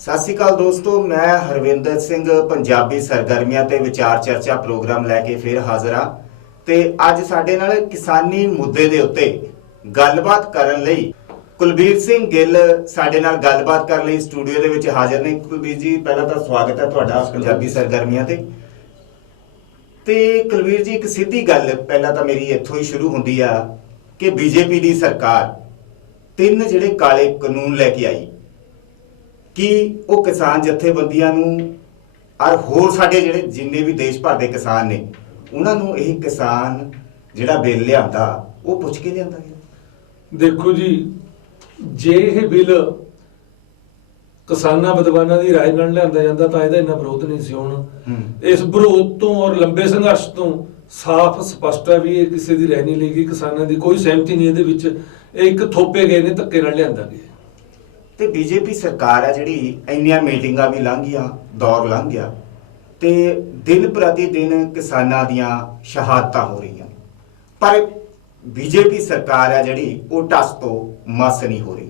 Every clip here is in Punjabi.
ਸਤਿ ਸ਼੍ਰੀ ਅਕਾਲ ਦੋਸਤੋ, मैं हरविंदर सिंह पंजाबी सरगर्मियां ते विचार चर्चा प्रोग्राम लैके फिर हाजिर हाँ। ते अज साडे नाल किसानी मुद्दे दे उत्ते गलबात करन लई कुलबीर सिंह गिल साडे नाल गलबात करन लई स्टूडियो दे विच हाजिर ने। कुलबीर जी, पहला तो स्वागत है तुहाडा पंजाबी सरगर्मियां ते कुलबीर जी, एक सीधी गल पहला तो मेरी इत्थों ही शुरू हुंदी आ कि बीजेपी दी सरकार 3 जिहड़े काले कानून लैके आई कि वो किसान जथेबंदियां नूं और होर साडे जिहड़े जिन्ने भी देश भर दे किसान ने उन्हां नूं यह किसान जिहड़ा बिल लिआंदा वो पुछ के लिआंदा गया। देखो जी, जे यह बिल किसानां विद्वानां दी राय नाल लिआंदा जांदा तां इहदा इन्ना विरोध नहीं सी होना। इस विरोध तो और लंबे संघर्ष तो साफ स्पष्ट है भी ये किसी दी राय नहीं ली गई, किसानां दी कोई सहमति नहीं इहदे विच, इह थोपे गए ने, धक्के नाल लिआंदा गया। ते बीजेपी सरकार है जिहड़ी इंनियां मीटिंगां भी लंघ गया, दौर लंघ गया ते दिन प्रति दिन किसानां दियां शहादतां हो रही, पर बीजेपी सरकार है जिहड़ी वो टस तो मस नहीं हो रही।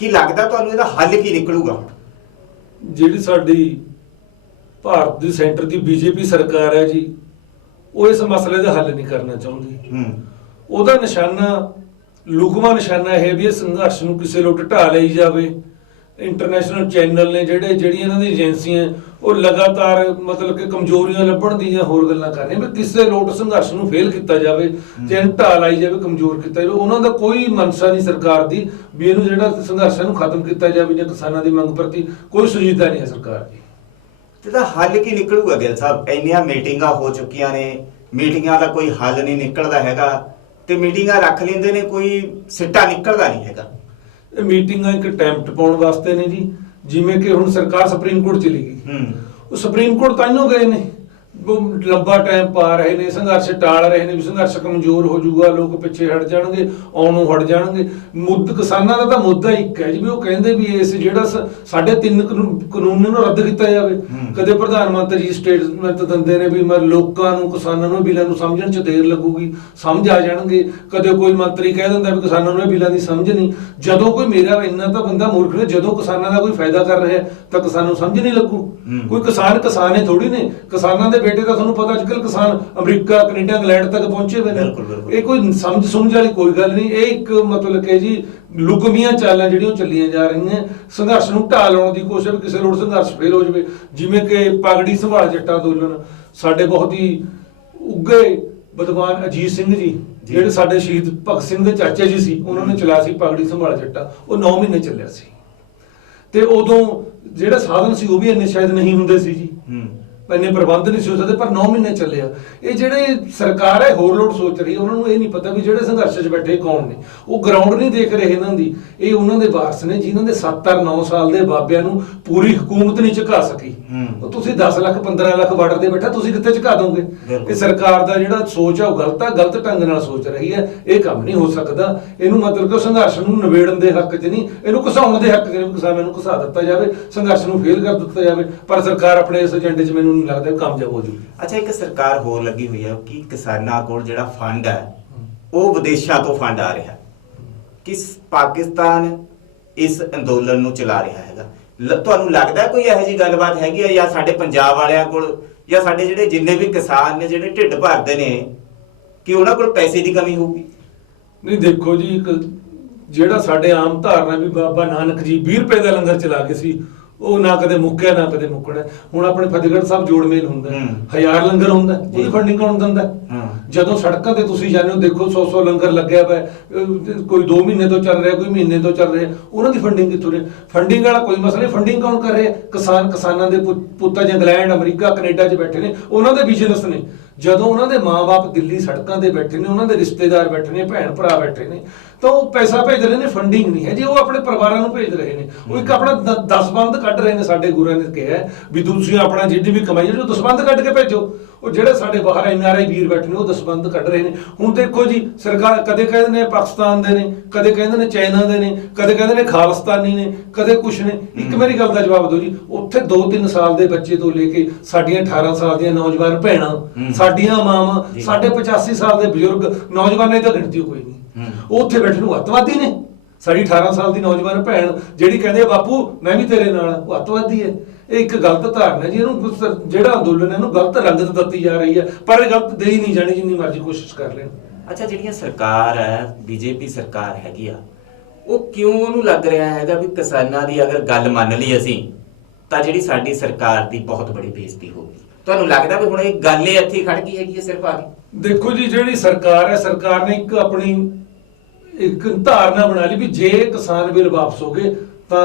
की लगदा तुहानूं इहदा हल की निकलूगा? जिहड़ी साडी भारत दी सेंटर दी बीजेपी सरकार है जी, वो इस मसले का हल नहीं करना चाहुंदी। ਉਹਦਾ ਨਿਸ਼ਾਨਾ ਲੁਕਵਾਂ ਨਿਸ਼ਾਨਾ ਇਹ ਵੀ ਸੰਘਰਸ਼ ਨੂੰ ਕਿਸੇ ਲੁੱਟ ਢਾ ਲਈ ਜਾਵੇ। ਇੰਟਰਨੈਸ਼ਨਲ ਚੈਨਲ ਨੇ ਜਿਹੜੀਆਂ ਇਹਨਾਂ ਦੀ ਏਜੰਸੀਆਂ ਉਹ ਲਗਾਤਾਰ ਮਤਲਬ ਕਿ ਕਮਜ਼ੋਰੀਆਂ ਲੱਭਣ ਦੀਆਂ ਹੋਰ ਗੱਲਾਂ ਕਰ ਰਹੀਆਂ ਵੀ ਕਿਸੇ ਲੋਟ ਸੰਘਰਸ਼ ਨੂੰ ਫੇਲ ਕੀਤਾ ਜਾਵੇ, ਜੇ ਢਾ ਲਾਈ ਜਾਵੇ, ਕਮਜ਼ੋਰ ਕੀਤਾ ਜਾਵੇ। ਉਹਨਾਂ ਦਾ ਕੋਈ ਮਨਸ਼ਾ ਨਹੀਂ ਸਰਕਾਰ ਦੀ ਵੀ ਇਹਨੂੰ ਜਿਹੜਾ ਸੰਘਰਸ਼ਾਂ ਨੂੰ ਖਤਮ ਕੀਤਾ ਜਾਵੇ ਜਾਂ ਕਿਸਾਨਾਂ ਦੀ ਮੰਗ ਪ੍ਰਤੀ ਕੋਈ ਸੁਚੇਤਾ ਨਹੀਂ ਹੈ ਸਰਕਾਰ ਦੀ। ਇਹਦਾ ਹੱਲ ਕੀ ਨਿਕਲੂਗਾ ਗਿੱਲ ਸਾਹਿਬ? ਇੰਨੀਆਂ ਮੀਟਿੰਗਾਂ ਹੋ ਚੁੱਕੀਆਂ ਨੇ, ਮੀਟਿੰਗਾਂ ਦਾ ਕੋਈ ਹੱਲ ਨਹੀਂ ਨਿਕਲਦਾ ਹੈਗਾ ਤੇ ਮੀਟਿੰਗਾਂ ਰੱਖ ਲੈਂਦੇ ਨੇ, ਕੋਈ ਸਿੱਟਾ ਨਿਕਲਦਾ ਨਹੀਂ ਹੈਗਾ। ਇਹ ਮੀਟਿੰਗਾਂ ਇੱਕ ਟਾਈਮ ਟਪਾਉਣ ਵਾਸਤੇ ਨੇ ਜੀ। ਜਿਵੇਂ ਕਿ ਹੁਣ ਸਰਕਾਰ ਸੁਪਰੀਮ ਕੋਰਟ ਚਲੀ ਗਈ, ਉਹ ਸੁਪਰੀਮ ਕੋਰਟ ਤਾਈਓ ਗਏ ਨੇ, ਲੰਬਾ ਟਾਈਮ ਪਾ ਰਹੇ ਨੇ, ਸੰਘਰਸ਼ ਟਾਲ ਰਹੇ ਨੇ ਵੀ ਸੰਘਰਸ਼ ਕਮਜ਼ੋਰ ਹੋ ਜਾਊਗਾ, ਲੋਕ ਪਿੱਛੇ ਹਟ ਜਾਣਗੇ, ਆਉਣੋਂ ਹਟ ਜਾਣਗੇ। ਕਿਸਾਨਾਂ ਦਾ ਤਾਂ ਮੁੱਦਾ ਇੱਕ ਹੈ ਜੀ ਵੀ ਉਹ ਕਹਿੰਦੇ ਵੀ ਇਸ ਜਿਹੜਾ ਸਾਡੇ 3 ਕਾਨੂੰਨ ਨੂੰ ਰੱਦ ਕੀਤਾ ਜਾਵੇ। ਕਦੇ ਪ੍ਰਧਾਨ ਮੰਤਰੀ ਸਟੇਟਮੈਂਟ ਦਿੰਦੇ ਨੇ ਵੀ ਲੋਕਾਂ ਨੂੰ, ਕਿਸਾਨਾਂ ਨੂੰ ਬਿੱਲਾਂ ਨੂੰ ਸਮਝਣ 'ਚ ਦੇਰ ਲੱਗੂਗੀ, ਸਮਝ ਆ ਜਾਣਗੇ। ਕਦੇ ਕੋਈ ਮੰਤਰੀ ਕਹਿ ਦਿੰਦਾ ਵੀ ਕਿਸਾਨਾਂ ਨੂੰ ਇਹ ਬਿੱਲਾਂ ਦੀ ਸਮਝ ਨਹੀਂ। ਜਦੋਂ ਕੋਈ ਮੇਰਾ ਇੰਨਾ ਤਾਂ ਬੰਦਾ ਮੂਰਖ ਨੇ, ਜਦੋਂ ਕਿਸਾਨਾਂ ਦਾ ਕੋਈ ਫਾਇਦਾ ਕਰ ਰਿਹਾ ਤਾਂ ਕਿਸਾਨ ਨੂੰ ਸਮਝ ਨਹੀਂ ਲੱਗੂ। ਕੋਈ ਕਿਸਾਨ ਹੀ ਥੋੜੀ ਨੇ, ਕਿਸਾਨਾਂ ਦੇ ਬੇਟੇ ਤਾਂ ਤੁਹਾਨੂੰ ਪਤਾ ਅੱਜਕੱਲ ਕਿਸਾਨ ਅਮਰੀਕਾ, ਕੈਨੇਡਾ, ਇੰਗਲੈਂਡ ਤੱਕ ਪਹੁੰਚੇ ਹੋਏ ਨੇ। ਇਹ ਕੋਈ ਸਮਝ ਵਾਲੀ ਕੋਈ ਗੱਲ ਨਹੀਂ। ਇਹ ਇੱਕ ਮਤਲਬ ਕਿ ਜੀ ਲੁਕਵੀਆਂ ਚਾਲਾਂ ਜਿਹੜੀਆਂ ਚੱਲੀਆਂ ਜਾ ਰਹੀਆਂ, ਸੰਘਰਸ਼ ਨੂੰ ਢਾਹ ਲਾਉਣ ਦੀ ਕੋਸ਼ਿਸ਼, ਕਿਸੇ ਲੋੜ ਸੰਘਰਸ਼ ਫੇਲ ਹੋ ਜਾਵੇ। ਜਿਵੇਂ ਕਿ ਪਗੜੀ ਸੰਭਾਲ ਜੱਟਾਂ ਅੰਦੋਲਨ, ਸਾਡੇ ਬਹੁਤ ਹੀ ਉੱਘੇ ਵਿਦਵਾਨ ਅਜੀਤ ਸਿੰਘ ਜੀ ਜਿਹੜੇ ਸਾਡੇ ਸ਼ਹੀਦ ਭਗਤ ਸਿੰਘ ਦੇ ਚਾਚਾ ਜੀ ਸੀ, ਉਹਨਾਂ ਨੇ ਚਲਾਇਆ ਸੀ ਪਗੜੀ ਸੰਭਾਲ ਜੱਟਾਂ। ਉਹ 9 ਮਹੀਨੇ ਚੱਲਿਆ ਸੀ ਤੇ ਉਦੋਂ ਜਿਹੜੇ ਸਾਧਨ ਸੀ ਉਹ ਵੀ ਇੰਨੇ ਸ਼ਾਇਦ ਨਹੀਂ ਹੁੰਦੇ ਸੀ ਜੀ, ਇੰਨੇ ਪ੍ਰਬੰਧ ਨਹੀਂ ਸੀ ਹੋ ਸਕਦੇ, ਪਰ 9 ਮਹੀਨੇ ਚੱਲਿਆ। ਇਹ ਜਿਹੜੇ ਸਰਕਾਰ ਹੈ ਹੋਰ ਲੋਟ ਸੋਚ ਰਹੀ ਹੈ, ਉਹਨਾਂ ਨੂੰ ਇਹ ਨਹੀਂ ਪਤਾ ਵੀ ਜਿਹੜੇ ਸੰਘਰਸ਼ 'ਚ ਬੈਠੇ ਕੌਣ ਨੇ। ਉਹ ਗਰਾਊਂਡ ਨਹੀਂ ਦੇਖ ਰਹੇ ਇਹਨਾਂ ਦੀ। ਇਹ ਉਹਨਾਂ ਦੇ ਵਾਰਸ ਨੇ ਜਿਨ੍ਹਾਂ ਦੇ 7-9 ਸਾਲ ਦੇ ਬਾਬਿਆਂ ਨੂੰ ਪੂਰੀ ਹਕੂਮਤ ਨਹੀਂ ਝੁਕਾ ਸਕੀ। ਉਹ ਤੁਸੀਂ 10 ਲੱਖ 15 ਲੱਖ ਬਾਰਡਰ ਤੇ ਬੈਠਾ, ਤੁਸੀਂ ਕਿੱਥੇ ਝੁਕਾ ਦੋਗੇ? ਇਹ ਸਰਕਾਰ ਦਾ ਜਿਹੜਾ ਸੋਚ ਹੈ ਉਹ ਗਲਤ ਢੰਗ ਨਾਲ ਸੋਚ ਰਹੀ ਹੈ। ਇਹ ਕੰਮ ਨਹੀਂ ਹੋ ਸਕਦਾ। ਇਹਨੂੰ ਮਤਲਬ ਕਿ ਸੰਘਰਸ਼ ਨੂੰ ਨਿਬੇੜਨ ਦੇ ਹੱਕ 'ਚ ਨਹੀਂ, ਇਹਨੂੰ ਘਸਾਉਣ ਦੇ ਹੱਕ 'ਚ ਨਹੀਂ। ਕਿਸਾਨਾਂ ਨੂੰ ਘਸਾ ਦਿੱਤਾ ਜਾਵੇ, ਸੰਘਰਸ਼ ਨੂੰ ਫੇਲ ਕਰ ਦਿੱਤਾ ਜਾਵੇ, ਪਰ ਸਰਕਾਰ ਆਪਣੇ ਇਸ ਏਜੰਡੇ 'ਚ ਮੈਨੂੰ ਨਹੀਂ ਲੱਗਦਾ ਕਾਮਯਾਬ ਹੋ ਜੂਗੀ। ਅੱਛਾ, ਇੱਕ ਸਰਕਾਰ ਹੋਰ ਲੱਗੀ ਹੋਈ ਹੈ ਕਿ ਕਿਸਾਨਾਂ ਕੋਲ ਜਿਹੜਾ ਫੰਡ ਹੈ ਉਹ ਵਿਦੇਸ਼ਾਂ ਤੋਂ ਫੰਡ ਆ ਰਿਹਾ ਕਿ ਪਾਕਿਸਤਾਨ ਇਸ ਅੰਦੋਲਨ ਨੂੰ ਚਲਾ ਰਿਹਾ ਹੈਗਾ। ਤੁਹਾਨੂੰ ਲੱਗਦਾ ਕੋਈ ਇਹੋ ਜਿਹੀ ਗੱਲਬਾਤ ਹੈਗੀ ਹੈ ਜਾਂ ਸਾਡੇ ਪੰਜਾਬ ਵਾਲਿਆਂ ਕੋਲ ਜਾਂ ਸਾਡੇ ਜਿਹੜੇ ਜਿੰਨੇ ਵੀ ਕਿਸਾਨ ਨੇ ਜਿਹੜੇ ਢਿੱਡ ਭਰਦੇ ਨੇ ਕਿ ਉਹਨਾਂ ਕੋਲ ਪੈਸੇ ਦੀ ਕਮੀ ਹੋਊਗੀ? ਨਹੀਂ, ਦੇਖੋ ਜੀ, ਇੱਕ ਜਿਹੜਾ ਸਾਡੇ ਆਮ ਧਾਰਨਾ ਵੀ ਬਾਬਾ ਨਾਨਕ ਜੀ 20 ਰੁਪਏ ਦਾ ਲੰਗਰ ਚਲਾ ਕੇ ਸੀ, ਉਹ ਨਾ ਕਦੇ ਮੁੱਕਿਆ ਨਾ ਕਦੇ ਮੁੱਕਣਾ। ਹੁਣ ਆਪਣੇ ਫਤਿਹਗੜ੍ਹ ਸਾਹਿਬ ਜੋੜ ਮੇਲ ਹੁੰਦਾ, 1000 ਲੰਗਰ ਹੁੰਦਾ, ਉਹਦੀ ਫੰਡਿੰਗ ਕੌਣ ਦਿੰਦਾ? ਜਦੋਂ ਸੜਕਾਂ ਤੇ ਤੁਸੀਂ ਜਾਂਦੇ ਹੋ ਦੇਖੋ 100 ਲੰਗਰ ਲੱਗਿਆ ਹੋਇਆ, ਕੋਈ 2 ਮਹੀਨੇ ਤੋਂ ਚੱਲ ਰਿਹਾ, ਕੋਈ ਮਹੀਨੇ ਤੋਂ ਚੱਲ ਰਿਹਾ, ਉਹਨਾਂ ਦੀ ਫੰਡਿੰਗ ਕਿੱਥੋਂ ਰਹੀ? ਫੰਡਿੰਗ ਵਾਲਾ ਕੋਈ ਮਸਲਾ ਨਹੀਂ। ਫੰਡਿੰਗ ਕੌਣ ਕਰ ਰਿਹਾ? ਕਿਸਾਨਾਂ ਦੇ ਪੁੱਤਾਂ ਇੰਗਲੈਂਡ, ਅਮਰੀਕਾ, ਕੈਨੇਡਾ 'ਚ ਬੈਠੇ ਨੇ, ਉਹਨਾਂ ਦੇ ਬਿਜ਼ਨਸ ਨੇ। ਜਦੋਂ ਉਹਨਾਂ ਦੇ ਮਾਂ-ਬਾਪ ਦਿੱਲੀ ਸੜਕਾਂ ਤੇ ਬੈਠੇ ਨੇ, ਉਹਨਾਂ ਦੇ ਰਿਸ਼ਤੇਦਾਰ ਬੈਠੇ ਨੇ, ਭੈਣ ਭਰਾ ਬੈਠੇ ਨੇ, ਤਾਂ ਉਹ ਪੈਸਾ ਭੇਜ ਰਹੇ ਨੇ, ਫੰਡਿੰਗ ਨਹੀਂ ਹੈ ਜੀ। ਉਹ ਆਪਣੇ ਪਰਿਵਾਰਾਂ ਨੂੰ ਭੇਜ ਰਹੇ ਨੇ। ਉਹ ਇੱਕ ਆਪਣਾ ਦਸਬੰਧ ਕੱਢ ਰਹੇ ਨੇ। ਸਾਡੇ ਗੁਰੂਆਂ ਨੇ ਕਿਹਾ ਵੀ ਤੁਸੀਂ ਆਪਣਾ ਜਿੱਡੀ ਵੀ ਕਮਾਈ ਜਿਹੜੀ ਦਸਬੰਧ ਕੱਢ ਕੇ ਭੇਜੋ। ਉਹ ਜਿਹੜੇ ਸਾਡੇ ਬਾਹਰ NRI ਵੀਰ ਬੈਠੇ ਨੇ ਉਹ ਦਸਬੰਧ ਕੱਢ ਰਹੇ ਨੇ। ਹੁਣ ਦੇਖੋ ਜੀ, ਸਰਕਾਰ ਕਦੇ ਕਹਿੰਦੇ ਨੇ ਪਾਕਿਸਤਾਨ ਦੇ ਨੇ, ਕਦੇ ਕਹਿੰਦੇ ਨੇ ਚਾਈਨਾ ਦੇ ਨੇ, ਕਦੇ ਕਹਿੰਦੇ ਨੇ ਖਾਲਿਸਤਾਨੀ ਨੇ, ਕਦੇ ਕੁਛ ਨੇ। ਇੱਕ ਮੇਰੀ ਗੱਲ ਦਾ ਜਵਾਬ ਦਿਓ ਜੀ, ਉੱਥੇ 2-3 ਸਾਲ ਦੇ ਬੱਚੇ ਤੋਂ ਲੈ ਕੇ ਸਾਡੀਆਂ 18 ਸਾਲ ਦੀਆਂ ਨੌਜਵਾਨ ਭੈਣਾਂ, ਸਾਡੀਆਂ ਮਾਵਾਂ, ਸਾਡੇ 85 ਸਾਲ ਦੇ ਬਜ਼ੁਰਗ ਨੌਜਵਾਨਾਂ ਦੀ ਤਾਂ ਗਿਣਤੀ ਕੋਈ ਨਹੀਂ। ਉਹ ਉੱਥੇ ਬੈਠੇ ਨੂੰ ਅੱਤਵਾਦੀ ਨੇ। ਸਾਡੀ 18 ਸਾਲ ਦੀ ਨੌਜਵਾਨ ਭੈਣ ਜਿਹੜੀ ਕਹਿੰਦੇ ਆ, ਬਾਪੂ ਮੈਂ ਵੀ ਤੇਰੇ ਨਾਲ, ਉਹ ਅੱਤਵਾਦੀ ਹੈ। ਇਹ ਇੱਕ ਗਲਤ ਧਾਰਨਾ ਜੀ, ਇਹਨੂੰ ਜਿਹੜਾ ਅੰਦੋਲਨ ਹੈ ਇਹਨੂੰ ਗਲਤ ਰੰਗਤ ਦਿੱਤੀ ਜਾ ਰਹੀ ਹੈ, ਪਰ ਇਹ ਗਲਤ ਦੇ ਹੀ ਨਹੀਂ ਜਾਣੀ ਜਿੰਨੀ ਮਰਜ਼ੀ ਕੋਸ਼ਿਸ਼ ਕਰ ਲੈਣ। ਅੱਛਾ, ਜਿਹੜੀਆਂ ਸਰਕਾਰ ਹੈ, ਬੀਜੇਪੀ ਸਰਕਾਰ ਹੈਗੀ ਆ, ਉਹ ਕਿਉਂ ਉਹਨੂੰ ਲੱਗ ਰਿਹਾ ਹੈਗਾ ਵੀ ਕਿਸਾਨਾਂ ਦੀ ਅਗਰ ਗੱਲ ਮੰਨ ਲਈ ਅਸੀਂ ਤਾਂ ਜਿਹੜੀ ਸਾਡੀ ਸਰਕਾਰ ਦੀ ਬਹੁਤ ਬੜੀ ਬੇਇੱਜ਼ਤੀ ਹੋਊਗੀ? ਤੁਹਾਨੂੰ ਲੱਗਦਾ ਵੀ ਹੁਣ ਇਹ ਗੱਲ ਹੀ ਇੱਥੇ ਖੜ ਗਈ ਹੈਗੀ ਹੈ ਸਿਰਫ ਆ ਗਈ? ਦੇਖੋ ਜੀ, ਜਿਹੜੀ ਸਰਕਾਰ ਹੈ, ਸਰਕਾਰ ਨੇ ਇੱਕ ਧਾਰਨਾ ਬਣਾ ਲਈ ਵੀ ਜੇ ਕਿਸਾਨ ਬਿੱਲ ਵਾਪਸ ਹੋ ਗਏ ਤਾਂ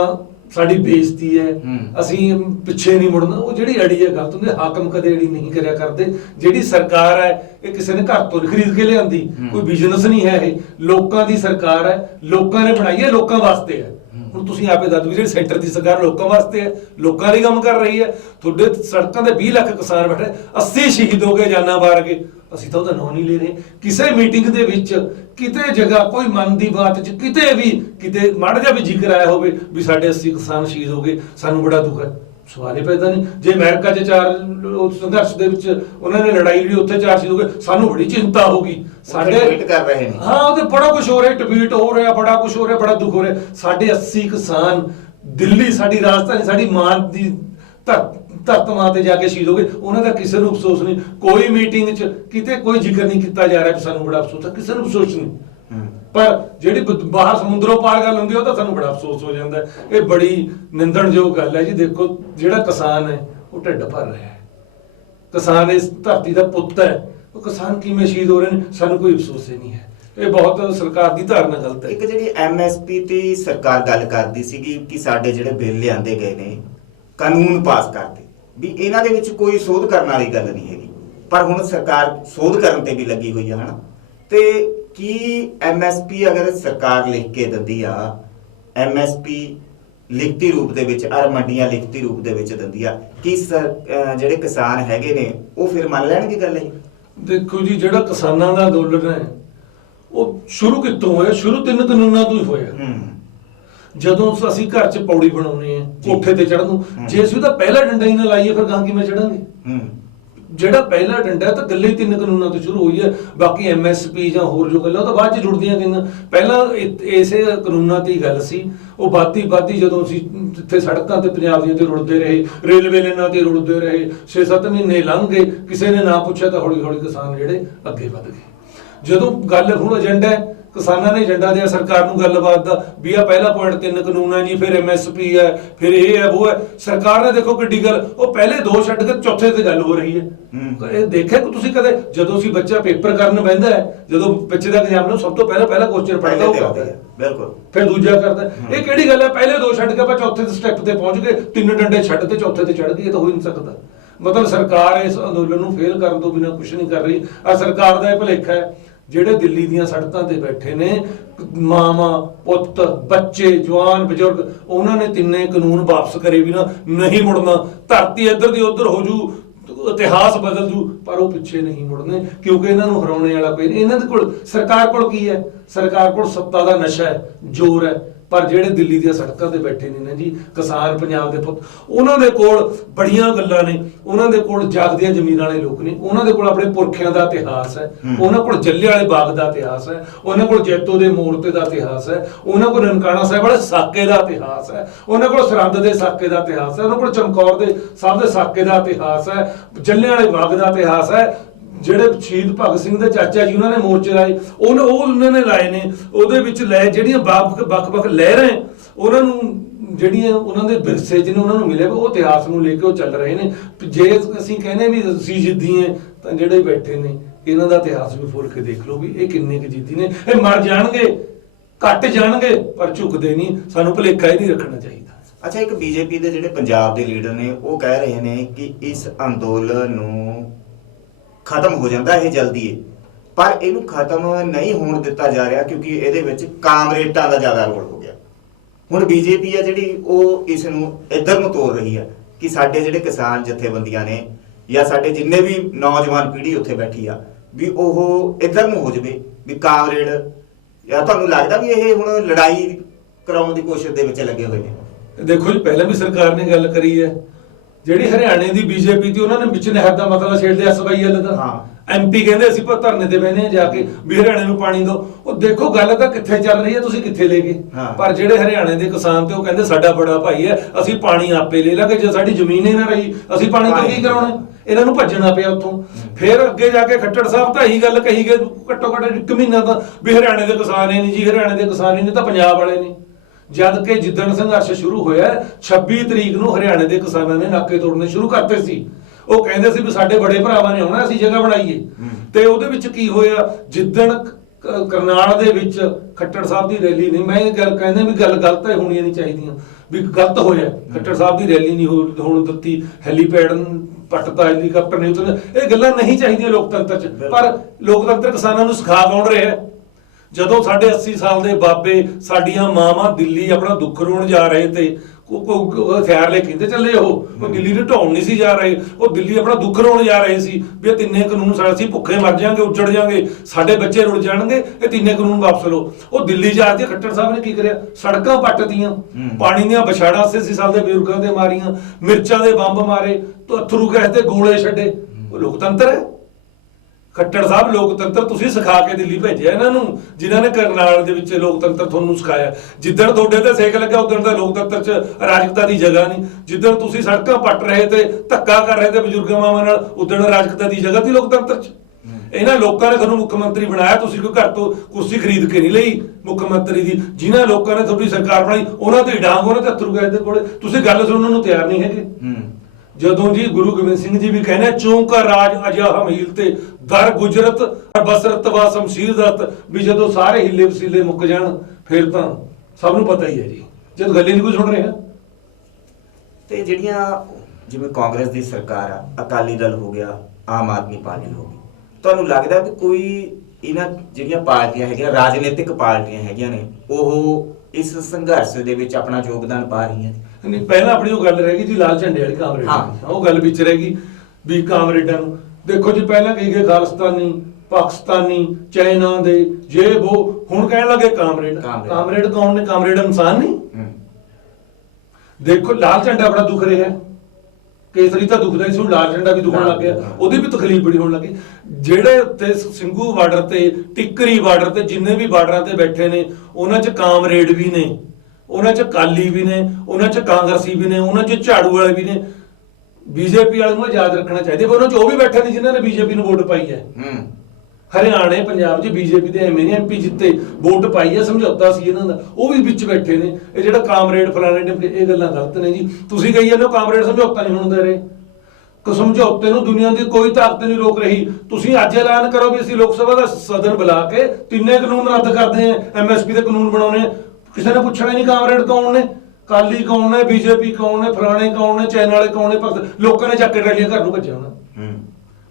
ਸਾਡੀ ਬੇਇੱਜ਼ਤੀ ਹੈ, ਅਸੀਂ ਪਿੱਛੇ ਨਹੀਂ ਮੁੜਨਾ। ਉਹ ਜਿਹੜੀ ਅੜੀ ਹੈ ਗਲਤ ਹੁੰਦੀ। ਹਾਕਮ ਕਦੇ ਅੜੀ ਨਹੀਂ ਕਰਿਆ ਕਰਦੇ। ਜਿਹੜੀ ਸਰਕਾਰ ਹੈ ਇਹ ਕਿਸੇ ਨੇ ਘਰ ਤੋਂ ਖਰੀਦ ਕੇ ਲਿਆਂਦੀ, ਕੋਈ ਬਿਜ਼ਨਸ ਨਹੀਂ ਹੈ, ਇਹ ਲੋਕਾਂ ਦੀ ਸਰਕਾਰ ਹੈ, ਲੋਕਾਂ ਨੇ ਬਣਾਈ ਹੈ, ਲੋਕਾਂ ਵਾਸਤੇ ਹੈ। ਹੁਣ ਤੁਸੀਂ ਆਪੇ ਦੱਸ ਦਿਓ, ਜਿਹੜੀ ਸੈਂਟਰ ਦੀ ਸਰਕਾਰ ਲੋਕਾਂ ਵਾਸਤੇ ਹੈ, ਲੋਕਾਂ ਲਈ ਕੰਮ ਕਰ ਰਹੀ ਹੈ। ਤੁਹਾਡੇ ਸੜਕਾਂ ਤੇ 20 ਲੱਖ ਕਿਸਾਨ ਬੈਠੇ, 80 ਸ਼ਹੀਦ ਹੋ ਗਏ, ਜਾਨਾਂ ਵਾਰ ਕੇ, ਅਸੀਂ ਤਾਂ ਉਹਦਾ ਨਾਂ ਨਹੀਂ ਲੈ ਰਹੇ। ਕਿਸੇ ਮੀਟਿੰਗ ਦੇ ਵਿੱਚ ਕਿਤੇ ਜਗ੍ਹਾ ਕੋਈ ਮਨ ਦੀ ਬਾਤ 'ਚ ਕਿਤੇ ਮਾੜਾ ਜਿਹਾ ਵੀ ਜ਼ਿਕਰ ਆਇਆ ਹੋਵੇ ਵੀ ਸਾਡੇ 80 ਕਿਸਾਨ ਸ਼ਹੀਦ ਹੋ ਗਏ, ਸਾਨੂੰ ਬੜਾ ਦੁੱਖ ਹੈ। ਸਵਾਲ ਹੀ ਪੈਦਾ ਨਹੀਂ। ਜੇ ਅਮਰੀਕਾ 'ਚ 4 ਸੰਘਰਸ਼ ਦੇ ਵਿੱਚ ਉਹਨਾਂ ਨੇ ਲੜਾਈ ਲੜੀ, ਉੱਥੇ 4 ਸ਼ਹੀਦ ਹੋ ਗਏ, ਸਾਨੂੰ ਬੜੀ ਚਿੰਤਾ ਹੋ ਗਈ। ਸਾਡੇ ਟਵੀਟ ਕਰ ਰਹੇ ਨੇ, ਹਾਂ, ਉਹਦੇ ਬੜਾ ਕੁਝ ਹੋ ਰਿਹਾ, ਟਵੀਟ ਹੋ ਰਿਹਾ, ਬੜਾ ਕੁਝ ਹੋ ਰਿਹਾ, ਬੜਾ ਦੁੱਖ ਹੋ ਰਿਹਾ। ਸਾਡੇ 80 ਕਿਸਾਨ ਦਿੱਲੀ, ਸਾਡੀ ਰਾਜਧਾਨੀ, ਸਾਡੀ ਮਾਂ ਦੀ ਧਰਤ ਮਾਂ ਤੇ ਜਾ ਕੇ ਸ਼ਹੀਦ ਹੋ ਗਏ, ਉਹਨਾਂ ਦਾ ਕਿਸੇ ਨੂੰ ਅਫਸੋਸ ਨਹੀਂ। ਕੋਈ ਮੀਟਿੰਗ 'ਚ ਕਿਤੇ ਕੋਈ ਜ਼ਿਕਰ ਨਹੀਂ ਕੀਤਾ ਜਾ ਰਿਹਾ ਕਿ ਸਾਨੂੰ ਬੜਾ ਅਫਸੋਸ ਹੈ, ਕਿਸੇ ਨੂੰ ਅਫਸੋਸ ਨਹੀਂ। ਪਰ ਜਿਹੜੀ ਬਾਹਰ ਸਮੁੰਦਰੋਂ ਪਾਰ ਗੱਲ ਹੁੰਦੀ ਉਹ ਤਾਂ ਸਾਨੂੰ ਬੜਾ ਅਫਸੋਸ ਹੋ ਜਾਂਦਾ। ਇਹ ਬੜੀ ਨਿੰਦਣਯੋਗ ਗੱਲ ਹੈ ਜੀ। ਦੇਖੋ, ਜਿਹੜਾ ਕਿਸਾਨ ਹੈ ਉਹ ਢਿੱਡ ਭਰ ਰਿਹਾ ਹੈ, ਕਿਸਾਨ ਇਸ ਧਰਤੀ ਦਾ ਪੁੱਤ ਹੈ, ਉਹ ਕਿਸਾਨ ਕਿਵੇਂ ਸ਼ਹੀਦ ਹੋ ਰਹੇ ਨੇ, ਸਾਨੂੰ ਕੋਈ ਅਫਸੋਸ ਹੀ ਨਹੀਂ ਹੈ। ਇਹ ਬਹੁਤ ਸਰਕਾਰ ਦੀ ਧਾਰਨਾ ਗਲਤ ਹੈ। ਇੱਕ ਜਿਹੜੀ ਐਮਐਸਪੀ ਤੇ ਸਰਕਾਰ ਗੱਲ ਕਰਦੀ ਸੀਗੀ ਕਿ ਸਾਡੇ ਜਿਹੜੇ ਬਿੱਲ ਲਿਆਂਦੇ ਗਏ ਨੇ, ਕਾਨੂੰਨ ਪਾਸ ਕਰਦੇ, ਵੀ ਇਹਨਾਂ ਦੇ ਵਿੱਚ ਕੋਈ ਸੋਧ ਕਰਨ ਵਾਲੀ ਗੱਲ ਨਹੀਂ ਹੈਗੀ, ਪਰ ਹੁਣ ਸਰਕਾਰ ਸੋਧ ਕਰਨ ਤੇ ਵੀ ਲੱਗੀ ਹੋਈ ਹੈ, ਹਨਾ। ਤੇ ਕੀ ਐਮਐਸਪੀ ਅਗਰ ਸਰਕਾਰ ਲਿਖ ਕੇ ਦਿੰਦੀ ਆ, ਐਮਐਸਪੀ ਲਿਖਤੀ ਰੂਪ ਦੇ ਵਿੱਚ, ਮੰਡੀਆਂ ਲਿਖਤੀ ਰੂਪ ਦੇ ਵਿੱਚ ਦਿੰਦੀ ਆ, ਕੀ ਜਿਹੜੇ ਕਿਸਾਨ ਹੈਗੇ ਨੇ ਉਹ ਫਿਰ ਮੰਨ ਲੈਣਗੇ ਗੱਲ ਇਹ? ਦੇਖੋ ਜੀ, ਜਿਹੜਾ ਕਿਸਾਨਾਂ ਦਾ ਅੰਦੋਲਨ ਹੈ ਉਹ ਸ਼ੁਰੂ ਕਿੱਥੋਂ ਹੋਇਆ? ਸ਼ੁਰੂ 3 ਕਾਨੂੰਨਾਂ ਤੋਂ ਹੀ ਹੋਇਆ। ਜਦੋਂ ਅਸੀਂ ਘਰ 'ਚ ਪੌੜੀ ਬਣਾਉਨੇ ਆ, ਕੋਠੇ ਤੇ ਚੜ੍ਹਨ ਨੂੰ, ਜੇ ਅਸੀਂ ਉਹਦਾ ਪਹਿਲਾ ਡੰਡਾ ਹੀ ਨਾ ਲਾਈਏ ਫਿਰ ਗਾਂ ਕਿਵੇਂ ਚੜਾਂਗੇ? ਜਿਹੜਾ ਪਹਿਲਾ ਡੰਡਾ ਤਾਂ ਗੱਲੇ 3 ਕਾਨੂੰਨਾਂ ਤੋਂ ਸ਼ੁਰੂ ਹੋਈ ਹੈ। ਬਾਕੀ ਐਮਐਸਪੀ ਜਾਂ ਹੋਰ ਜੋ ਗੱਲਾਂ ਉਹ ਤਾਂ ਬਾਅਦ 'ਚ ਜੁੜਦੀਆਂ ਗਈਆਂ। ਪਹਿਲਾਂ ਇਸੇ ਕਾਨੂੰਨਾਂ ਤੇ ਹੀ ਗੱਲ ਸੀ। ਉਹ ਵੱਧਦੀ ਜਦੋਂ ਅਸੀਂ ਜਿੱਥੇ ਸੜਕਾਂ ਤੇ ਪੰਜਾਬ ਦੀਆਂ ਤੇ ਰੁਲਦੇ ਰਹੇ, ਰੇਲਵੇ ਲਾਈਨਾਂ ਤੇ ਰੁਲਦੇ ਰਹੇ, 6-7 ਮਹੀਨੇ ਲੰਘ ਗਏ, ਕਿਸੇ ਨੇ ਨਾ ਪੁੱਛਿਆ ਤਾਂ ਹੌਲੀ ਹੌਲੀ ਕਿਸਾਨ ਜਿਹੜੇ ਅੱਗੇ ਵੱਧ ਗਏ। ਜਦੋਂ ਗੱਲ ਹੁਣ ਏਜੰਡਾ ਹੈ, ਕਿਸਾਨਾਂ ਨੇ ਏਜੰਡਾ ਦਿਆ ਸਰਕਾਰ ਨੂੰ ਗੱਲਬਾਤ ਦਾ ਵੀ ਆ ਪਹਿਲਾ ਪੁਆਇੰਟ 3 ਕਾਨੂੰਨ ਹੈ ਜੀ, ਫਿਰ ਐਮਐਸਪੀ ਹੈ, ਫਿਰ ਇਹ ਹੈ ਉਹ ਹੈ। ਸਰਕਾਰ ਨੇ ਦੇਖੋ ਕਿੱਡੀ ਗੱਲ, ਉਹ ਪਹਿਲੇ 2 ਛੱਡ ਕੇ ਚੌਥੇ ਤੇ ਗੱਲ ਹੋ ਰਹੀ ਹੈ। ਇਹ ਦੇਖਿਆ ਕਿ ਤੁਸੀਂ ਕਦੇ, ਜਦੋਂ ਅਸੀਂ ਬੱਚਾ ਪੇਪਰ ਕਰਨ ਬਹਿੰਦਾ ਹੈ, ਜਦੋਂ ਬੱਚੇ ਦਾ ਐਗਜ਼ਾਮ ਨੂੰ ਸਭ ਤੋਂ ਪਹਿਲਾ ਕੁਐਸਚਨ ਪੜ੍ਹਦਾ ਉਹ ਕਰਦਾ ਹੈ, ਬਿਲਕੁਲ, ਫਿਰ ਦੂਜਾ ਕਰਦਾ। ਇਹ ਕਿਹੜੀ ਗੱਲ ਹੈ? ਪਹਿਲੇ 2 ਛੱਡ ਕੇ ਆਪਾਂ ਚੌਥੇ ਦੇ ਸਟੈਪ ਤੇ ਪਹੁੰਚ ਗਏ, 3 ਡੰਡੇ ਛੱਡ ਤੇ ਚੌਥੇ ਤੇ ਚੜ੍ਹ ਗਏ। ਇਹ ਤਾਂ ਹੋ ਹੀ ਨਹੀਂ ਸਕਦਾ। ਮਤਲਬ ਸਰਕਾਰ ਇਸ ਅੰਦੋਲਨ ਨੂੰ ਫੇਲ ਕਰਨ ਤੋਂ ਬਿਨਾਂ ਕੁਝ ਨਹੀਂ ਕਰ ਰਹੀ। ਆ ਸਰਕਾਰ ਦਾ ਇਹ ਭੁਲੇਖਾ ਹੈ, ਜਿਹੜੇ ਦਿੱਲੀ ਦੀਆਂ ਸੜਕਾਂ ਤੇ ਬੈਠੇ ਨੇ, ਮਾਵਾਂ, ਪੁੱਤ, ਬੱਚੇ, ਜਵਾਨ, ਬਜ਼ੁਰਗ, ਉਹਨਾਂ ਨੇ 3 ਕਾਨੂੰਨ ਵਾਪਸ ਕਰੇ ਵੀ ਨਾ, ਨਹੀਂ ਮੁੜਨਾ, ਧਰਤੀ ਇੱਧਰ ਦੀ ਉੱਧਰ ਹੋ ਜੂ, ਇਤਿਹਾਸ ਬਦਲ ਜੂ, ਪਰ ਉਹ ਪਿੱਛੇ ਨਹੀਂ ਮੁੜਨੇ, ਕਿਉਂਕਿ ਇਹਨਾਂ ਨੂੰ ਹਰਾਉਣੇ ਵਾਲਾ ਕੋਈ ਨਹੀਂ। ਇਹਨਾਂ ਦੇ ਕੋਲ, ਸਰਕਾਰ ਕੋਲ ਕੀ ਹੈ? ਸਰਕਾਰ ਕੋਲ ਸੱਤਾ ਦਾ ਨਸ਼ਾ ਹੈ, ਜ਼ੋਰ ਹੈ। ਪਰ ਜਿਹੜੇ ਦਿੱਲੀ ਦੀਆਂ ਸੜਕਾਂ ਤੇ ਬੈਠੇ ਨੇ ਨਾ ਜੀ, ਕਿਸਾਨ, ਪੰਜਾਬ ਦੇ ਪੁੱਤ, ਉਹਨਾਂ ਦੇ ਕੋਲ ਬੜੀਆਂ ਗੱਲਾਂ ਨੇ। ਉਹਨਾਂ ਦੇ ਕੋਲ ਜਾਗਦੀਆਂ ਜ਼ਮੀਨਾਂ ਵਾਲੇ ਲੋਕ ਨੇ, ਉਹਨਾਂ ਦੇ ਕੋਲ ਆਪਣੇ ਪੁਰਖਿਆਂ ਦਾ ਇਤਿਹਾਸ ਹੈ, ਉਹਨਾਂ ਕੋਲ ਜੱਲਿਆਂਵਾਲੇ ਬਾਗ ਦਾ ਇਤਿਹਾਸ ਹੈ, ਉਹਨਾਂ ਕੋਲ ਜੈਤੋ ਦੇ ਮੋਰਚੇ ਦਾ ਇਤਿਹਾਸ ਹੈ, ਉਹਨਾਂ ਕੋਲ ਨਨਕਾਣਾ ਸਾਹਿਬ ਵਾਲੇ ਸਾਕੇ ਦਾ ਇਤਿਹਾਸ ਹੈ, ਉਹਨਾਂ ਕੋਲ ਸਰਹੰਦ ਦੇ ਸਾਕੇ ਦਾ ਇਤਿਹਾਸ ਹੈ, ਉਹਨਾਂ ਕੋਲ ਚਮਕੌਰ ਦੇ ਸਾਹਿਬ ਦੇ ਸਾਕੇ ਦਾ ਇਤਿਹਾਸ ਹੈ, ਜੱਲਿਆਂਵਾਲੇ ਬਾਗ ਦਾ ਇਤਿਹਾਸ ਹੈ। ਜਿਹੜੇ ਸ਼ਹੀਦ ਭਗਤ ਸਿੰਘ ਦੇ ਚਾਚਾ ਜੀ ਉਹਨਾਂ ਨੇ ਮੋਰਚੇ ਲਾਏ, ਉਹਨਾਂ ਨੇ ਲਾਏ ਨੇ। ਉਹਦੇ ਵਿੱਚ ਜਿਹੜੀਆਂ ਵੱਖ-ਵੱਖ ਲਹਿਰਾਂ, ਉਹਨਾਂ ਨੂੰ ਜਿਹੜੀਆਂ ਉਹਨਾਂ ਦੇ ਵਿਰਸੇ ਜਿਹਨੇ ਉਹਨਾਂ ਨੂੰ ਮਿਲੇ, ਉਹ ਇਤਿਹਾਸ ਨੂੰ ਲੈ ਕੇ ਉਹ ਚੱਲ ਰਹੇ ਨੇ। ਜੇ ਅਸੀਂ ਕਹਿੰਦੇ ਵੀ ਅਸੀਂ ਜਿੱਦੀ ਹੈ, ਤਾਂ ਜਿਹੜੇ ਬੈਠੇ ਨੇ ਇਹਨਾਂ ਦਾ ਇਤਿਹਾਸ ਵੀ ਫੋਲ ਕੇ ਦੇਖ ਲਓ ਵੀ ਇਹ ਕਿੰਨੇ ਕੁ ਜਿੱਦੀ ਨੇ। ਇਹ ਮਰ ਜਾਣਗੇ, ਕੱਟ ਜਾਣਗੇ, ਪਰ ਝੁਕਦੇ ਨਹੀਂ। ਸਾਨੂੰ ਭੁਲੇਖਾ ਹੀ ਨਹੀਂ ਰੱਖਣਾ ਚਾਹੀਦਾ। ਅੱਛਾ, ਇੱਕ ਬੀਜੇਪੀ ਦੇ ਜਿਹੜੇ ਪੰਜਾਬ ਦੇ ਲੀਡਰ ਨੇ ਉਹ ਕਹਿ ਰਹੇ ਨੇ ਕਿ ਇਸ ਅੰਦੋਲਨ ਨੂੰ ਖਤਮ ਹੋ ਜਾਂਦਾ ਇਹ ਜਲਦੀ ਹੈ, ਪਰ ਇਹਨੂੰ ਖਤਮ ਨਹੀਂ ਹੋਣ ਦਿੱਤਾ ਜਾ ਰਿਹਾ ਕਿਉਂਕਿ ਇਹਦੇ ਵਿੱਚ ਕਾਮਰੇਡਾਂ ਦਾ ਜ਼ਿਆਦਾ ਰੋਲ ਹੋ ਗਿਆ। ਹੁਣ ਬੀਜੇਪੀ ਹੈ ਜਿਹੜੀ ਉਹ ਇਸ ਨੂੰ ਇੱਧਰ ਨੂੰ ਤੋੜ ਰਹੀ ਹੈ ਕਿ ਸਾਡੇ ਜਿਹੜੇ ਕਿਸਾਨ ਜਥੇਬੰਦੀਆਂ ਨੇ ਜਾਂ ਸਾਡੇ ਜਿੰਨੇ ਵੀ ਨੌਜਵਾਨ ਪੀੜ੍ਹੀ ਉੱਥੇ ਬੈਠੀ ਆ, ਵੀ ਉਹ ਇੱਧਰ ਨੂੰ ਹੋ ਜਾਵੇ, ਵੀ ਕਾਮਰੇਡ। ਜਾਂ ਤੁਹਾਨੂੰ ਲੱਗਦਾ ਵੀ ਇਹ ਹੁਣ ਲੜਾਈ ਕਰਾਉਣ ਦੀ ਕੋਸ਼ਿਸ਼ ਦੇ ਵਿੱਚ ਲੱਗੇ ਹੋਏ ਨੇ? ਦੇਖੋ ਜੀ, ਪਹਿਲਾਂ ਵੀ ਸਰਕਾਰ ਨੇ ਗੱਲ ਕਰੀ ਹੈ, ਜਿਹੜੀ ਹਰਿਆਣੇ ਦੀ ਬੀਜੇਪੀ ਦੀ, ਉਹਨਾਂ ਨੇ ਵਿੱਚ ਨਹਿਰ ਦਾ ਮਸਲਾ ਛੇੜਦੇ SYL ਦਾ। ਐਮਪੀ ਕਹਿੰਦੇ ਅਸੀਂ ਧਰਨੇ ਤੇ ਬਹਿਨੇ ਆ ਜਾ ਕੇ ਵੀ ਹਰਿਆਣੇ ਨੂੰ ਪਾਣੀ ਦਿਓ। ਉਹ ਦੇਖੋ ਗੱਲ ਤਾਂ ਕਿੱਥੇ ਚੱਲ ਰਹੀ ਹੈ, ਤੁਸੀਂ ਕਿੱਥੇ ਲੈ ਗਏ। ਹਾਂ। ਪਰ ਜਿਹੜੇ ਹਰਿਆਣੇ ਦੇ ਕਿਸਾਨ ਤੇ ਉਹ ਕਹਿੰਦੇ ਸਾਡਾ ਬੜਾ ਭਾਈ ਹੈ, ਅਸੀਂ ਪਾਣੀ ਆਪੇ ਲੈ ਲਾਂਗੇ, ਜੇ ਸਾਡੀ ਜ਼ਮੀਨ ਹੀ ਨਾ ਰਹੀ ਅਸੀਂ ਪਾਣੀ ਤੋਂ ਕੀ ਕਰਾਉਣਾ। ਇਹਨਾਂ ਨੂੰ ਭੱਜਣਾ ਪਿਆ ਉੱਥੋਂ। ਫਿਰ ਅੱਗੇ ਜਾ ਕੇ ਖੱਟੜ ਸਾਹਿਬ ਤਾਂ ਇਹੀ ਗੱਲ ਕਹੀ ਗਏ ਘੱਟੋ ਘੱਟ 1 ਮਹੀਨਾ ਤਾਂ, ਵੀ ਹਰਿਆਣੇ ਦੇ ਕਿਸਾਨ ਇਹ ਨਹੀਂ ਜੀ, ਹਰਿਆਣੇ ਦੇ ਕਿਸਾਨ ਹੀ ਨੇ ਤਾਂ ਪੰਜਾਬ ਵਾਲੇ ਨੇ। ਜਦ ਕਿ ਜਿੱਦਣ ਸੰਘਰਸ਼ ਸ਼ੁਰੂ ਹੋਇਆ 26 ਤਰੀਕ ਨੂੰ ਹਰਿਆਣੇ ਦੇ ਕਿਸਾਨਾਂ ਨੇ ਨਾਕੇ ਤੋੜਨੇ ਸ਼ੁਰੂ ਕਰਤੇ ਸੀ। ਉਹ ਕਹਿੰਦੇ ਸੀ ਵੀ ਸਾਡੇ ਬੜੇ ਭਰਾਵਾਂ ਨੇ ਆਉਣਾ, ਅਸੀਂ ਜਗ੍ਹਾ ਬਣਾਈਏ। ਤੇ ਉਹਦੇ ਵਿੱਚ ਕੀ ਹੋਇਆ, ਜਿੱਦਣ ਕਰਨਾਲ ਦੇ ਵਿੱਚ ਖੱਟੜ ਸਾਹਿਬ ਦੀ ਰੈਲੀ ਨਹੀਂ, ਮੈਂ ਇਹ ਗੱਲ ਕਹਿੰਦੇ ਵੀ ਗੱਲ ਗਲਤ ਹੈ, ਹੋਣੀਆਂ ਨਹੀਂ ਚਾਹੀਦੀਆਂ, ਵੀ ਗਲਤ ਹੋਇਆ। ਖੱਟੜ ਸਾਹਿਬ ਦੀ ਰੈਲੀ ਨਹੀਂ ਹੋਣ ਦਿੱਤੀ, ਹੈਲੀਪੈਡ ਪੱਟਤਾ, ਹੈਲੀਕਾਪਟਰ ਨਹੀਂ ਉਤਰਦੇ, ਇਹ ਗੱਲਾਂ ਨਹੀਂ ਚਾਹੀਦੀਆਂ ਲੋਕਤੰਤਰ 'ਚ। ਪਰ ਲੋਕਤੰਤਰ ਕਿਸਾਨਾਂ ਨੂੰ ਸਿਖਾ ਕੌਣ ਰਿਹਾ? ਜਦੋਂ ਸਾਡੇ 80 ਸਾਲ ਦੇ ਬਾਬੇ, ਸਾਡੀਆਂ ਮਾਵਾਂ ਦਿੱਲੀ ਆਪਣਾ ਦੁੱਖ ਰੋਣ ਜਾ ਰਹੇ ਤੇ ਹਥਿਆਰ ਲੈ ਕੇ ਚੱਲੇ, ਉਹ ਦਿੱਲੀ ਨੂੰ ਢਾਉਣ ਨਹੀਂ ਸੀ ਜਾ ਰਹੇ, ਉਹ ਦਿੱਲੀ ਆਪਣਾ ਦੁੱਖ ਰੋਣ ਜਾ ਰਹੇ ਸੀ ਵੀ ਇਹ ਤਿੰਨੇ ਕਾਨੂੰਨ ਅਸੀਂ ਭੁੱਖੇ ਮਰ ਜਾਾਂਗੇ, ਉੱਜੜ ਜਾਾਂਗੇ, ਸਾਡੇ ਬੱਚੇ ਰੁੜ ਜਾਣਗੇ, ਇਹ ਤਿੰਨੇ ਕਾਨੂੰਨ ਵਾਪਸ ਲਓ। ਉਹ ਦਿੱਲੀ ਜਾ ਕੇ ਖੱਟੜ ਸਾਹਿਬ ਨੇ ਕੀ ਕਰਿਆ, ਸੜਕਾਂ ਪੱਟਦੀਆਂ, ਪਾਣੀ ਦੀਆਂ ਵਿਛਾੜਾਂ 80 ਸਾਲ ਦੇ ਬਜ਼ੁਰਗਾਂ ਦੇ ਮਾਰੀਆਂ, ਮਿਰਚਾਂ ਦੇ ਬੰਬ ਮਾਰੇ, ਅਥਰੂ ਗੈਸ ਤੇ ਗੋਲੇ ਛੱਡੇ। ਉਹ ਲੋਕਤੰਤਰ ਹੈ? ਖੱਟੜ ਸਾਹਿਬ ਲੋਕਤੰਤਰ ਤੁਸੀਂ ਸਿਖਾ ਕੇ ਦਿੱਲੀ ਭੇਜਿਆ ਇਹਨਾਂ ਨੂੰ, ਜਿਨ੍ਹਾਂ ਨੇ ਕਰਨਾਲ ਦੇ ਵਿੱਚ ਲੋਕਤੰਤਰ ਤੁਹਾਨੂੰ ਸਿਖਾਇਆ। ਜਿੱਦਣ ਤੁਹਾਡੇ ਤੇ ਸੇਕ ਲੱਗਾ ਉਦੋਂ ਤਾਂ ਲੋਕਤੰਤਰ 'ਚ ਅਰਾਜਕਤਾ ਦੀ ਜਗ੍ਹਾ ਨਹੀਂ। ਜਿੱਦਣ ਤੁਸੀਂ ਸੜਕਾਂ ਪੱਟ ਰਹੇ ਤੇ ਧੱਕਾ ਕਰ ਰਹੇ ਤੇ ਬਜ਼ੁਰਗਾਂ ਮਾਵਾਂ ਨਾਲ, ਉਦੋਂ ਅਰਾਜਕਤਾ ਦੀ ਜਗ੍ਹਾ ਸੀ ਲੋਕਤੰਤਰ 'ਚ। ਇਹਨਾਂ ਲੋਕਾਂ ਨੇ ਤੁਹਾਨੂੰ ਮੁੱਖ ਮੰਤਰੀ ਬਣਾਇਆ, ਤੁਸੀਂ ਕੋਈ ਘਰ ਤੋਂ ਕੁਰਸੀ ਖਰੀਦ ਕੇ ਨਹੀਂ ਲਈ ਮੁੱਖ ਮੰਤਰੀ ਦੀ। ਜਿਨ੍ਹਾਂ ਲੋਕਾਂ ਨੇ ਤੁਹਾਡੀ ਸਰਕਾਰ ਬਣਾਈ ਉਹਨਾਂ ਤੇ ਡਾਂਗ, ਉਹਨਾਂ ਤੇ ਅਥਰੂ ਗੈਸ ਦੇ ਕੋਲੇ, ਤੁਸੀਂ ਗੱਲ ਸੁਣਨ ਨੂੰ ਤਿਆਰ ਨਹੀਂ ਹੈਗੇ। ਜਦੋਂ ਜੀ ਗੁਰੂ ਗੋਬਿੰਦ ਸਿੰਘ ਜੀ ਵੀ ਕਹਿੰਦੇ ਚੌਂਕਾ ਰਾਜ ਅਜਾ ਹਮੀਲ ਤੇ ਦਰ ਗੁਜਰਤ ਬਸਰਤ ਵਾ ਸ਼ਮਸ਼ੀਰ ਦਤ, ਵੀ ਜਦੋਂ ਸਾਰੇ ਹਿੱਲੇ ਵਸੀਲੇ ਮੁੱਕ ਜਾਣ ਫਿਰ ਤਾਂ ਸਭ ਨੂੰ ਪਤਾ ਹੀ ਹੈ ਜੀ, ਜਦ ਗੱਲ ਹੀ ਨਹੀਂ ਕੋਈ ਸੁਣ ਰਿਹਾ। ਤੇ ਜਿਹੜੀਆਂ ਜਿਵੇਂ ਕਾਂਗਰਸ ਦੀ ਸਰਕਾਰ ਆ, ਅਕਾਲੀ ਦਲ ਹੋ ਗਿਆ, ਆਮ ਆਦਮੀ ਪਾਰਟੀ ਹੋ ਗਈ, ਤੁਹਾਨੂੰ ਲੱਗਦਾ ਵੀ ਕੋਈ ਇਹਨਾਂ ਜਿਹੜੀਆਂ ਪਾਰਟੀਆਂ ਹੈਗੀਆਂ, ਰਾਜਨੀਤਿਕ ਪਾਰਟੀਆਂ ਹੈਗੀਆਂ ਨੇ, ਉਹ ਇਸ ਸੰਘਰਸ਼ ਦੇ ਵਿੱਚ ਆਪਣਾ ਯੋਗਦਾਨ ਪਾ ਰਹੀਆਂ? ਨਹੀਂ, ਪਹਿਲਾਂ ਆਪਣੀ ਉਹ ਗੱਲ ਰਹੇਗੀ ਜੀ ਲਾਲ ਝੰਡੇ ਵਾਲੀ ਕਾਮਰੇਡ, ਉਹ ਗੱਲ ਵਿੱਚ ਰਹੇਗੀ ਵੀ ਕਾਮਰੇਡਾਂ ਨੂੰ ਦੇਖੋ ਜੀ, ਪਹਿਲਾਂ ਕਹੀ ਗਏ ਖਾਲਿਸਤਾਨੀ, ਪਾਕਿਸਤਾਨੀ, ਚਾਈਨਾ ਦੇ ਜੇ ਉਹ, ਹੁਣ ਕਹਿਣ ਲੱਗੇ ਕਾਮਰੇਡ। ਕਾਮਰੇਡ ਕੌਣ ਨੇ? ਕਾਮਰੇਡ ਇਨਸਾਨ ਨਹੀਂ। ਦੇਖੋ ਲਾਲ ਝੰਡਾ ਬੜਾ ਦੁੱਖ ਰਿਹਾ, ਕੇਸਰੀ ਤਾਂ ਦੁਖਦਾ ਹੀ ਸੀ, ਲਾਲ ਝੰਡਾ ਵੀ ਦੁਖਣ ਲੱਗ ਗਿਆ, ਉਹਦੀ ਵੀ ਤਕਲੀਫ ਬੜੀ ਹੋਣ ਲੱਗੀ। ਜਿਹੜੇ ਉੱਤੇ ਸਿੰਘੂ ਬਾਰਡਰ ਤੇ, ਟਿੱਕਰੀ ਬਾਰਡਰ ਤੇ, ਜਿੰਨੇ ਵੀ ਬਾਰਡਰਾਂ ਤੇ ਬੈਠੇ ਨੇ, ਉਹਨਾਂ 'ਚ ਕਾਮਰੇਡ ਵੀ ਨੇ, ਉਹਨਾਂ 'ਚ ਅਕਾਲੀ ਵੀ ਨੇ, ਉਹਨਾਂ 'ਚ ਕਾਂਗਰਸੀ ਵੀ ਨੇ, ਉਹਨਾਂ 'ਚ ਝਾੜੂ ਵਾਲੇ ਵੀ ਨੇ। ਬੀਜੇਪੀ ਵਾਲਿਆਂ ਨੂੰ ਯਾਦ ਰੱਖਣਾ ਚਾਹੀਦਾ, ਪਰ ਉਹਨਾਂ 'ਚ ਉਹ ਵੀ ਬੈਠੇ ਨੇ ਜਿਨ੍ਹਾਂ ਨੇ ਬੀਜੇਪੀ ਨੂੰ ਵੋਟ ਪਾਈ ਹੈ। ਹਰਿਆਣੇ ਪੰਜਾਬ 'ਚ ਬੀਜੇਪੀ ਦੇ ਐਮਐਲਏ ਐਮਪੀ ਜਿੱਤੇ, ਵੋਟ ਪਾਈ ਹੈ, ਸਮਝੌਤਾ ਸੀ ਇਹਨਾਂ ਦਾ, ਉਹ ਵੀ ਵਿੱਚ ਬੈਠੇ ਨੇ। ਇਹ ਜਿਹੜਾ ਕਾਮਰੇਡ ਫਲਾਣੇ ਨੇ, ਇਹ ਗੱਲਾਂ ਗਲਤ ਨੇ ਜੀ। ਤੁਸੀਂ ਕਹੀ ਜਾਂਦੇ ਹੋ ਕਾਮਰੇਡ ਸਮਝੌਤਾ ਨਹੀਂ ਹੋਣ ਦੇ ਰਹੇ, ਸਮਝੌਤੇ ਨੂੰ ਦੁਨੀਆ ਦੀ ਕੋਈ ਤਾਕਤ ਨਹੀਂ ਰੋਕ ਰਹੀ। ਤੁਸੀਂ ਅੱਜ ਐਲਾਨ ਕਰੋ ਵੀ ਅਸੀਂ ਲੋਕ ਸਭਾ ਦਾ ਸਦਨ ਬੁਲਾ ਕੇ ਤਿੰਨੇ ਕਾਨੂੰਨ ਰੱਦ ਕਰਦੇ ਹਾਂ, ਐਮਐਸਪੀ ਦੇ ਕਾਨੂੰਨ ਬਣਾਉਣੇ, ਕਿਸੇ ਨੇ ਪੁੱਛਣਾ ਨਹੀਂ ਕਾਮਰੇਡ ਕੌਣ ਨੇ, ਕਾਲੀ ਕੌਣ ਨੇ, ਬੀਜੇਪੀ ਕੌਣ ਨੇ, ਫਲਾਣੇ ਕੌਣ ਨੇ, ਚੈਨ ਵਾਲੇ ਕੌਣ ਨੇ। ਲੋਕਾਂ ਨੇ ਚੱਕ ਕੇ ਰੈਲੀਆਂ ਘਰ ਨੂੰ ਭੱਜਿਆ ਹੋਣਾ,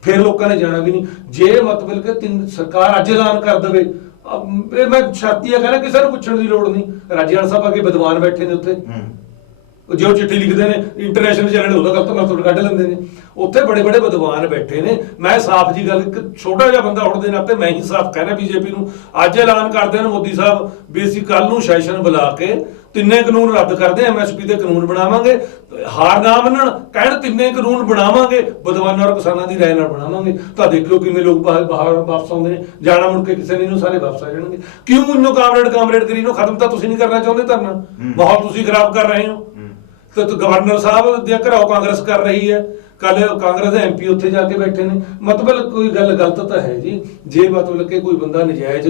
ਫਿਰ ਲੋਕਾਂ ਨੇ ਜਾਣਾ ਵੀ ਨਹੀਂ। ਜੇ ਮਤਲਬ ਕਿ ਸਰਕਾਰ ਅੱਜ ਐਲਾਨ ਕਰ ਦੇਵੇ, ਇਹ ਮੈਂ ਛਾਤੀਆ ਕਹਿੰਦਾ ਕਿਸੇ ਨੂੰ ਪੁੱਛਣ ਦੀ ਲੋੜ ਨਹੀਂ। ਰਾਜੇਵਾਲ ਸਾਹਿਬ ਅੱਗੇ ਵਿਦਵਾਨ ਬੈਠੇ ਨੇ ਉੱਥੇ, ਜੋ ਚਿੱਠੀ ਲਿਖਦੇ ਨੇ ਇੰਟਰਨੈਸ਼ਨਲ ਚੈਨਲ ਉਹਦਾ ਗਲਤ ਮਤਲਬ ਕੱਢ ਲੈਂਦੇ ਨੇ। ਉੱਥੇ ਬੜੇ ਬੜੇ ਵਿਦਵਾਨ ਬੈਠੇ ਨੇ। ਮੈਂ ਸਾਫ਼ ਜੀ ਗੱਲ, ਇੱਕ ਛੋਟਾ ਜਿਹਾ ਬੰਦਾ ਹੋਣ ਦੇ ਨਾਤੇ ਮੈਂ ਹੀ ਸਾਫ਼ ਕਹਿ ਰਿਹਾ ਬੀਜੇਪੀ ਨੂੰ, ਅੱਜ ਐਲਾਨ ਕਰਦੇ ਨੇ ਮੋਦੀ ਸਾਹਿਬ ਵੀ ਅਸੀਂ ਕੱਲ ਨੂੰ ਸੈਸ਼ਨ ਬੁਲਾ ਕੇ ਤਿੰਨੇ ਕਾਨੂੰਨ ਰੱਦ ਕਰਦੇ, ਐਮਐਸਪੀ ਦੇ ਕਾਨੂੰਨ ਬਣਾਵਾਂਗੇ। ਹਾਰ ਨਾ ਮੰਨਣ, ਕਹਿਣ ਤਿੰਨੇ ਕਾਨੂੰਨ ਬਣਾਵਾਂਗੇ, ਵਿਦਵਾਨਾਂ ਔਰ ਕਿਸਾਨਾਂ ਦੀ ਰਾਏ ਨਾਲ ਬਣਾਵਾਂਗੇ। ਤਾਂ ਦੇਖਿਓ ਕਿਵੇਂ ਲੋਕ ਬਾਹਰ ਵਾਪਸ ਆਉਂਦੇ ਨੇ, ਜਾਣਾ ਮੁੜ ਕੇ ਕਿਸੇ ਨੇ ਇਹਨੂੰ ਸਾਰੇ ਵਾਪਸ ਆ ਜਾਣਗੇ। ਕਿਉਂ ਇਹਨੂੰ ਕਾਮਰੇਡ ਕਰੀ ਨੂੰ ਖਤਮ ਤਾਂ ਤੁਸੀਂ ਨਹੀਂ ਕਰਨਾ ਚਾਹੁੰਦੇ, ਧਰਨਾ ਮਾਹੌਲ ਤੁਸੀਂ ਖਰਾਬ ਕਰ ਰਹੇ ਹੋ। ਤੇ ਗਵਰਨਰ ਸਾਹਿਬ ਦੇ ਘਰਾਓ ਕਾਂਗਰਸ ਕਰ ਰਹੀ ਹੈ, ਕੱਲ ਕਾਂਗਰਸ ਦੇ ਐਮਪੀ ਉੱਥੇ ਜਾ ਕੇ ਬੈਠੇ ਨੇ। ਮਤਲਬ ਕੋਈ ਗੱਲ ਗਲਤ ਤਾਂ ਹੈ ਜੀ। ਜੇ ਮਤਲਬ ਕਿ ਕੋਈ ਬੰਦਾ ਨਜਾਇਜ਼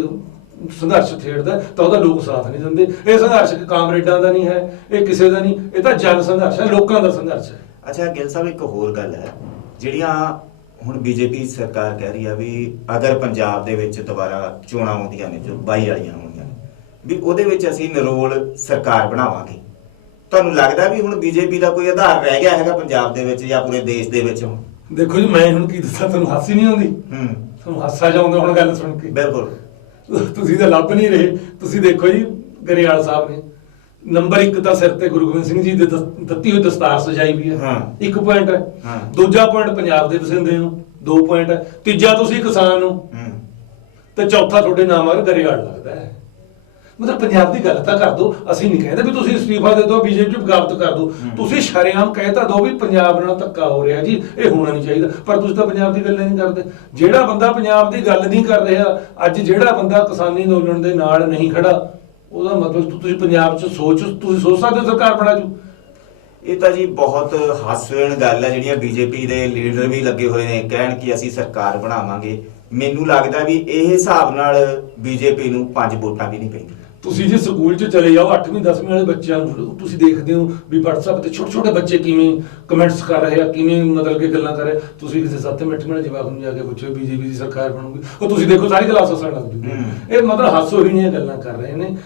ਸੰਘਰਸ਼ ਛੇੜਦਾ ਤਾਂ ਉਹਦਾ ਲੋਕ ਸਾਥ ਨਹੀਂ ਦਿੰਦੇ। ਇਹ ਸੰਘਰਸ਼ ਕਾਮਰੇਡਾਂ ਦਾ ਨਹੀਂ ਹੈ, ਇਹ ਕਿਸੇ ਦਾ ਨਹੀਂ, ਇਹ ਤਾਂ ਜਨ ਸੰਘਰਸ਼ ਹੈ, ਲੋਕਾਂ ਦਾ ਸੰਘਰਸ਼ ਹੈ। ਅੱਛਾ ਗਿੱਲ ਸਾਹਿਬ, ਇੱਕ ਹੋਰ ਗੱਲ ਹੈ, ਜਿਹੜੀਆਂ ਹੁਣ ਬੀਜੇਪੀ ਸਰਕਾਰ ਕਹਿ ਰਹੀ ਆ ਵੀ ਅਗਰ ਪੰਜਾਬ ਦੇ ਵਿੱਚ ਦੁਬਾਰਾ ਚੋਣਾਂ ਆਉਂਦੀਆਂ ਨੇ, ਜੋ 22 ਵਾਲੀਆਂ ਹੋਣੀਆਂ ਨੇ, ਵੀ ਉਹਦੇ ਵਿੱਚ ਅਸੀਂ ਨਿਰੋਲ ਸਰਕਾਰ ਬਣਾਵਾਂਗੇ। ਤੁਹਾਨੂੰ ਲੱਗਦਾ ਵੀ ਹੁਣ ਬੀਜੇਪੀ ਦਾ ਕੋਈ ਆਧਾਰ ਰਹਿ ਗਿਆ ਹੈਗਾ ਪੰਜਾਬ ਦੇ ਵਿੱਚ ਜਾਂ ਪੂਰੇ ਦੇਸ਼ ਦੇ ਵਿੱਚ? ਦੇਖੋ ਜੀ, ਮੈਂ ਹੁਣ ਕੀ ਦੱਸਾਂ, ਤੁਹਾਨੂੰ ਹਾਸੀ ਨਹੀਂ ਆਉਂਦੀ? ਤੁਹਾਨੂੰ ਹਾਸਾ ਜਾਉਂਦਾ ਹੁਣ ਗੱਲ ਸੁਣ ਕੇ? ਬਿਲਕੁਲ, ਤੁਸੀਂ ਤਾਂ ਲੱਭ ਨਹੀਂ ਰਹੇ। ਤੁਸੀਂ ਦੇਖੋ ਜੀ, ਗਰੇਵਾਲ ਸਾਹਿਬ ਨੇ ਨੰਬਰ 1 ਤਾਂ ਸਿਰ ਤੇ ਗੁਰੂ ਗੋਬਿੰਦ ਸਿੰਘ ਜੀ ਦੇ ਦਿੱਤੀ ਹੋਈ ਦਸਤਾਰ ਸਜਾਈ ਵੀ ਹੈ, 1 ਪੁਆਇੰਟ ਹੈ। ਦੂਜਾ ਪੁਆਇੰਟ ਪੰਜਾਬ ਦੇ ਵਸਿੰਦੇ ਨੂੰ, 2 ਪੁਆਇੰਟ ਹੈ। ਤੀਜਾ ਤੁਸੀਂ ਕਿਸਾਨ ਨੂੰ, ਤੇ ਚੌਥਾ ਤੁਹਾਡੇ ਨਾਮ ਆ ਗਰੇਵਾਲ ਲੱਗਦਾ ਹੈ। ਮਤਲਬ ਪੰਜਾਬ ਦੀ ਗੱਲ ਤਾਂ ਕਰ ਦਿਓ। ਅਸੀਂ ਨਹੀਂ ਕਹਿੰਦੇ ਵੀ ਤੁਸੀਂ ਅਸਤੀਫਾ ਦੇ ਦਿਓ, ਬੀਜੇਪੀ ਬਗਾਵਤ ਕਰ ਦਿਓ। ਤੁਸੀਂ ਸ਼ਰੇਆਮ ਕਹਿ ਤਾਂ ਦਿਓ ਵੀ ਪੰਜਾਬ ਨਾਲ ਧੱਕਾ ਹੋ ਰਿਹਾ ਜੀ, ਇਹ ਹੋਣਾ ਨਹੀਂ ਚਾਹੀਦਾ। ਪਰ ਤੁਸੀਂ ਤਾਂ ਪੰਜਾਬ ਦੀ ਗੱਲ ਹੀ ਨਹੀਂ ਕਰਦੇ। ਜਿਹੜਾ ਬੰਦਾ ਪੰਜਾਬ ਦੀ ਗੱਲ ਨਹੀਂ ਕਰ ਰਿਹਾ, ਅੱਜ ਜਿਹੜਾ ਬੰਦਾ ਕਿਸਾਨੀ ਅੰਦੋਲਨ ਦੇ ਨਾਲ ਨਹੀਂ ਖੜਾ, ਉਹਦਾ ਮਤਲਬ ਤੁਸੀਂ ਪੰਜਾਬ 'ਚ ਤੁਸੀਂ ਸੋਚ ਸਕਦੇ ਹੋ ਸਰਕਾਰ ਬਣਾ ਜੂ। ਇਹ ਤਾਂ ਜੀ ਬਹੁਤ ਹਾਸੋਹੀਣ ਗੱਲ ਹੈ। ਜਿਹੜੀਆਂ ਬੀਜੇਪੀ ਦੇ ਲੀਡਰ ਵੀ ਲੱਗੇ ਹੋਏ ਨੇ ਕਹਿਣ ਕਿ ਅਸੀਂ ਸਰਕਾਰ ਬਣਾਵਾਂਗੇ। ਮੈਨੂੰ ਲੱਗਦਾ ਵੀ ਇਹ ਹਿਸਾਬ ਨਾਲ ਬੀਜੇਪੀ ਨੂੰ 5 ਵੋਟਾਂ ਵੀ ਨਹੀਂ ਪੈਂਦੀਆਂ। ਤੁਸੀਂ ਜੇ ਸਕੂਲ 'ਚ ਚਲੇ ਜਾਓ, 8ਵੀਂ 10ਵੀਂ ਵਾਲੇ ਬੱਚਿਆਂ ਨੂੰ ਤੁਸੀਂ ਦੇਖਦੇ ਹੋ ਵੀ WhatsApp ਤੇ ਛੋਟੇ ਛੋਟੇ ਬੱਚੇ ਕਿਵੇਂ ਕਮੈਂਟਸ ਕਰ ਰਹੇ ਆ, ਕਿਵੇਂ ਮਤਲਬ ਕਿ ਗੱਲਾਂ ਕਰ ਰਹੇ। ਤੁਸੀਂ ਕਿਸੇ 7ਵੇਂ 8ਵੇਂ ਵਾਲੇ ਜਵਾਕ ਨੂੰ ਜਾ ਕੇ ਪੁੱਛੋ ਬੀਜੇਪੀ ਦੀ ਸਰਕਾਰ ਬਣੂਗੀ, ਉਹ ਤੁਸੀਂ ਦੇਖੋ ਸਾਰੀ ਕਲਾਸ ਹੱਸਣ ਲੱਗ ਜੂਗੀ। ਇਹ ਮਤਲਬ ਹਾਸੋਹੀਣੀਆਂ ਗੱਲਾਂ ਕਰ ਰਹੇ ਨੇ।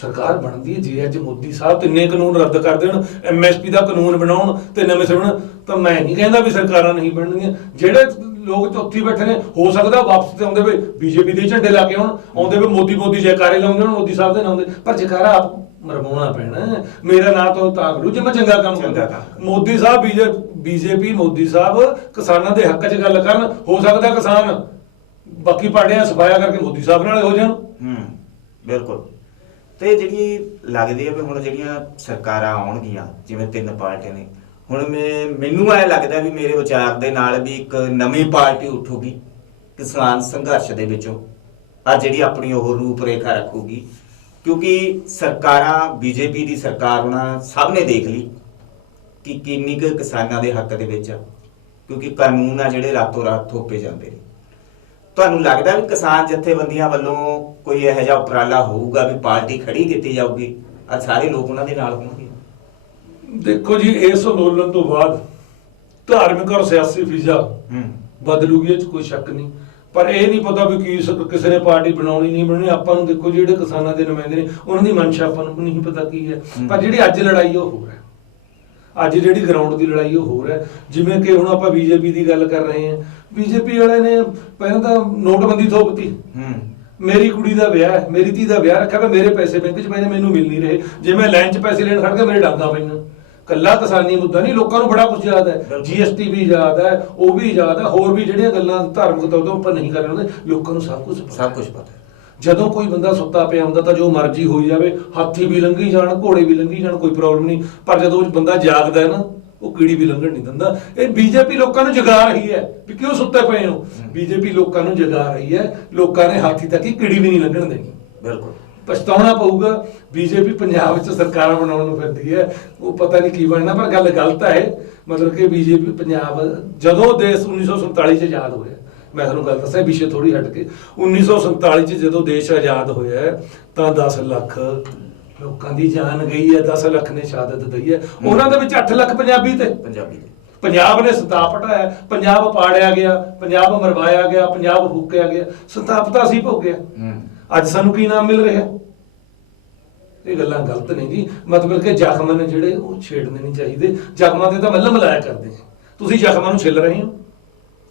ਸਰਕਾਰ ਬਣਦੀ ਹੈ ਜੇ ਅੱਜ ਮੋਦੀ ਸਾਹਿਬ ਤਿੰਨੇ ਕਾਨੂੰਨ ਰੱਦ ਕਰ ਦੇਣ, MSP ਦਾ ਕਾਨੂੰਨ ਬਣਾਉਣ ਤੇ ਨਵੇਂ ਸਿਰੋਂ, ਤਾਂ ਮੈਂ ਨਹੀਂ ਕਹਿੰਦਾ ਵੀ ਸਰਕਾਰਾਂ ਨਹੀਂ ਬਣਨਗੀਆਂ। ਜਿਹੜੇ ਲੋਕ ਚੌਥੀ ਬੈਠੇ ਨੇ, ਹੋ ਸਕਦਾ ਵਾਪਸ ਤੇ ਆਉਂਦੇ ਵੇ ਬੀਜੇਪੀ ਦੇ ਝੰਡੇ ਲਾ ਕੇ ਆਉਂਦੇ ਵੇ ਮੋਦੀ ਜੈਕਾਰੇ ਲਾਉਂਦੇ ਹੋਣ, ਮੋਦੀ ਸਾਹਿਬ ਦੇ ਲਾਉਂਦੇ, ਪਰ ਜੈਕਾਰਾ ਆਪ ਮਰਵਾਉਣਾ ਪੈਣਾ। ਮੇਰਾ ਨਾਂ ਤਾਂ ਕਰੂ ਜੇ ਮੈਂ ਚੰਗਾ ਕੰਮ ਕਰਦਾ। ਮੋਦੀ ਸਾਹਿਬ ਬੀਜੇਪੀ ਮੋਦੀ ਸਾਹਿਬ ਕਿਸਾਨਾਂ ਦੇ ਹੱਕ 'ਚ ਗੱਲ ਕਰਨ, ਹੋ ਸਕਦਾ ਕਿਸਾਨ ਬਾਕੀ ਪਾਰਟੀਆਂ ਸਫਾਇਆ ਕਰਕੇ ਮੋਦੀ ਸਾਹਿਬ ਨਾਲ ਹੋ ਜਾਣ। ਬਿਲਕੁਲ। ਤੇ ਜਿਹੜੀ ਲੱਗਦੀ ਹੈ ਵੀ ਹੁਣ ਜਿਹੜੀਆਂ ਸਰਕਾਰਾਂ ਆਉਣਗੀਆਂ, ਜਿਵੇਂ 3 ਪਾਰਟੀਆਂ ਨੇ, ਹੁਣ ਮੈਨੂੰ ਐ ਲੱਗਦਾ ਵੀ ਮੇਰੇ ਵਿਚਾਰ ਦੇ ਨਾਲ ਵੀ ਇੱਕ ਨਵੀਂ ਪਾਰਟੀ ਉੱਠੂਗੀ ਕਿਸਾਨ ਸੰਘਰਸ਼ ਦੇ ਵਿੱਚੋਂ, ਆ ਜਿਹੜੀ ਆਪਣੀ ਉਹ ਰੂਪ ਰੇਖਾ ਰੱਖੂਗੀ। ਕਿਉਂਕਿ ਸਰਕਾਰਾਂ, ਬੀਜੇਪੀ ਦੀ ਸਰਕਾਰ ਉਹਨਾਂ ਸਭ ਨੇ ਦੇਖ ਲਈ ਕਿ ਕਿੰਨੀ ਕੁ ਕਿਸਾਨਾਂ ਦੇ ਹੱਕ ਦੇ ਵਿੱਚ ਆ, ਕਿਉਂਕਿ ਕਾਨੂੰਨ ਆ ਜਿਹੜੇ ਰਾਤੋਂ ਰਾਤ ਥੋਪੇ ਜਾਂਦੇ ਨੇ। ਤੁਹਾਨੂੰ ਲੱਗਦਾ ਵੀ ਕਿਸਾਨ ਜਥੇਬੰਦੀਆਂ ਵੱਲੋਂ ਕੋਈ ਇਹੋ ਜਿਹਾ ਉਪਰਾਲਾ ਹੋਊਗਾ ਵੀ ਪਾਰਟੀ ਖੜੀ ਕੀਤੀ ਜਾਊਗੀ, ਆ ਸਾਰੇ ਲੋਕ ਉਹਨਾਂ ਦੇ ਨਾਲ ਹੋਣਗੇ? ਦੇਖੋ ਜੀ, ਇਸ ਅੰਦੋਲਨ ਤੋਂ ਬਾਅਦ ਧਾਰਮਿਕ ਔਰ ਸਿਆਸੀ ਫਿਜ਼ਾ ਬਦਲੂਗੀ, ਇਹ 'ਚ ਕੋਈ ਸ਼ੱਕ ਨਹੀਂ। ਪਰ ਇਹ ਨਹੀਂ ਪਤਾ ਵੀ ਕਿਸੇ ਨੇ ਪਾਰਟੀ ਬਣਾਉਣੀ ਨਹੀਂ ਬਣਾਉਣੀ। ਆਪਾਂ ਨੂੰ ਦੇਖੋ ਜਿਹੜੇ ਕਿਸਾਨਾਂ ਦੇ ਨੁਮਾਇੰਦੇ ਨੇ, ਉਹਨਾਂ ਦੀ ਮਨਸ਼ਾ ਆਪਾਂ ਨੂੰ ਨਹੀਂ ਪਤਾ ਕੀ ਹੈ। ਪਰ ਜਿਹੜੀ ਅੱਜ ਲੜਾਈ ਉਹ ਹੋ ਰਿਹਾ, ਅੱਜ ਜਿਹੜੀ ਗਰਾਊਂਡ ਦੀ ਲੜਾਈ ਉਹ ਹੋ ਰਿਹਾ। ਜਿਵੇਂ ਕਿ ਹੁਣ ਆਪਾਂ ਬੀਜੇਪੀ ਦੀ ਗੱਲ ਕਰ ਰਹੇ ਹਾਂ, ਬੀਜੇਪੀ ਵਾਲੇ ਨੇ ਪਹਿਲਾਂ ਤਾਂ ਨੋਟਬੰਦੀ ਥੋਪਤੀ। ਮੇਰੀ ਕੁੜੀ ਦਾ ਵਿਆਹ ਹੈ, ਮੇਰੀ ਧੀ ਦਾ ਵਿਆਹ ਰੱਖਿਆ, ਮੇਰੇ ਪੈਸੇ ਬੈਂਕ 'ਚ ਪਏ ਨੇ, ਮੈਨੂੰ ਮਿਲ ਨਹੀਂ ਰਹੇ। ਜੇ ਮੈਂ ਲਾਈਨ 'ਚ ਪੈਸੇ ਲੈਣ ਖੜ ਗਿਆ, ਮੇਰੇ ਡਾਂਗਾ ਪਈਆਂ। ਕੱਲਾ ਕਿਸਾਨੀ ਮੁੱਦਾ ਨਹੀਂ, ਲੋਕਾਂ ਨੂੰ ਬੜਾ ਕੁਝ ਯਾਦ ਹੈ। GST ਵੀ ਯਾਦ ਹੈ, ਉਹ ਵੀ ਯਾਦ ਹੈ, ਹੋਰ ਵੀ ਜਿਹੜੀਆਂ ਗੱਲਾਂ ਧਾਰਮਿਕ ਤੌਰ ਤੇ ਆਪਾਂ ਨਹੀਂ ਕਰ ਰਹੇ, ਲੋਕਾਂ ਨੂੰ ਸਭ ਕੁਝ ਪਤਾ। ਜਦੋਂ ਕੋਈ ਬੰਦਾ ਸੁੱਤਾ ਪਿਆ ਹੁੰਦਾ ਤਾਂ ਜੋ ਮਰਜ਼ੀ ਹੋਈ ਜਾਵੇ, ਹਾਥੀ ਵੀ ਲੰਘੀ ਜਾਣ, ਘੋੜੇ ਵੀ ਲੰਘੀ ਜਾਣ, ਕੋਈ ਪ੍ਰੋਬਲਮ ਨਹੀਂ। ਪਰ ਜਦੋਂ ਬੰਦਾ ਜਾਗਦਾ ਹੈ ਨਾ, ਉਹ ਕੀੜੀ ਵੀ ਲੰਘਣ ਨਹੀਂ ਦਿੰਦਾ। ਇਹ ਬੀਜੇਪੀ ਲੋਕਾਂ ਨੂੰ ਜਗਾ ਰਹੀ ਹੈ ਵੀ ਕਿਉਂ ਸੁੱਤੇ ਪਏ ਹੋ। ਬੀਜੇਪੀ ਲੋਕਾਂ ਨੂੰ ਜਗਾ ਰਹੀ ਹੈ। ਲੋਕਾਂ ਨੇ ਹਾਥੀ ਤੱਕ ਹੀ ਕੀੜੀ ਵੀ ਨਹੀਂ ਲੰਘਣ ਦੇਣੀ। ਬਿਲਕੁਲ ਪਛਤਾਉਣਾ ਪਊਗਾ। ਬੀਜੇਪੀ ਪੰਜਾਬ ਵਿੱਚ ਸਰਕਾਰਾਂ ਬਣਾਉਣ ਨੂੰ ਫਿਰਦੀ ਹੈ, ਉਹ ਪਤਾ ਨਹੀਂ ਕੀ ਬਣਨਾ। ਪਰ ਗੱਲ ਗਲਤ ਹੈ। ਮਤਲਬ ਕਿ ਬੀਜੇਪੀ ਪੰਜਾਬ, ਜਦੋਂ ਦੇਸ਼ 1947 ਚ ਆਜ਼ਾਦ ਹੋਇਆ, ਮੈਂ ਤੁਹਾਨੂੰ ਗੱਲ ਦੱਸਾਂ ਵਿਸ਼ੇ ਥੋੜੀ ਹਟ ਕੇ, 1947 ਚ ਜਦੋਂ ਦੇਸ਼ ਆਜ਼ਾਦ ਹੋਇਆ ਤਾਂ 10 ਲੱਖ ਲੋਕਾਂ ਦੀ ਜਾਨ ਗਈ ਹੈ, 10 ਲੱਖ ਨੇ ਸ਼ਹਾਦਤ ਦਈ ਹੈ। ਉਹਨਾਂ ਦੇ ਵਿੱਚ 8 ਲੱਖ ਪੰਜਾਬੀ ਤੇ ਪੰਜਾਬ ਨੇ ਸੰਤਾਪ ਹਟਾਇਆ, ਪੰਜਾਬ ਪਾੜਿਆ ਗਿਆ, ਪੰਜਾਬ ਮਰਵਾਇਆ ਗਿਆ, ਪੰਜਾਬ ਫੂਕਿਆ ਗਿਆ, ਸੰਤਾਪ ਤਾਂ ਅਸੀਂ ਭੋਗਿਆ। ਅੱਜ ਸਾਨੂੰ ਕੀ ਨਾਮ ਮਿਲ ਰਿਹਾ? ਇਹ ਗੱਲਾਂ ਗਲਤ ਨੇ ਜੀ। ਮਤਲਬ ਕਿ ਜ਼ਖਮ ਨੇ ਜਿਹੜੇ ਉਹ ਛੇੜਨੇ ਨਹੀਂ ਚਾਹੀਦੇ। ਜ਼ਖਮਾਂ ਤੇ ਤਾਂ ਮੱਲਮ ਲਾਇਆ ਕਰਦੇ, ਤੁਸੀਂ ਜ਼ਖਮਾਂ ਨੂੰ ਛਿੱਲ ਰਹੇ ਹੋ।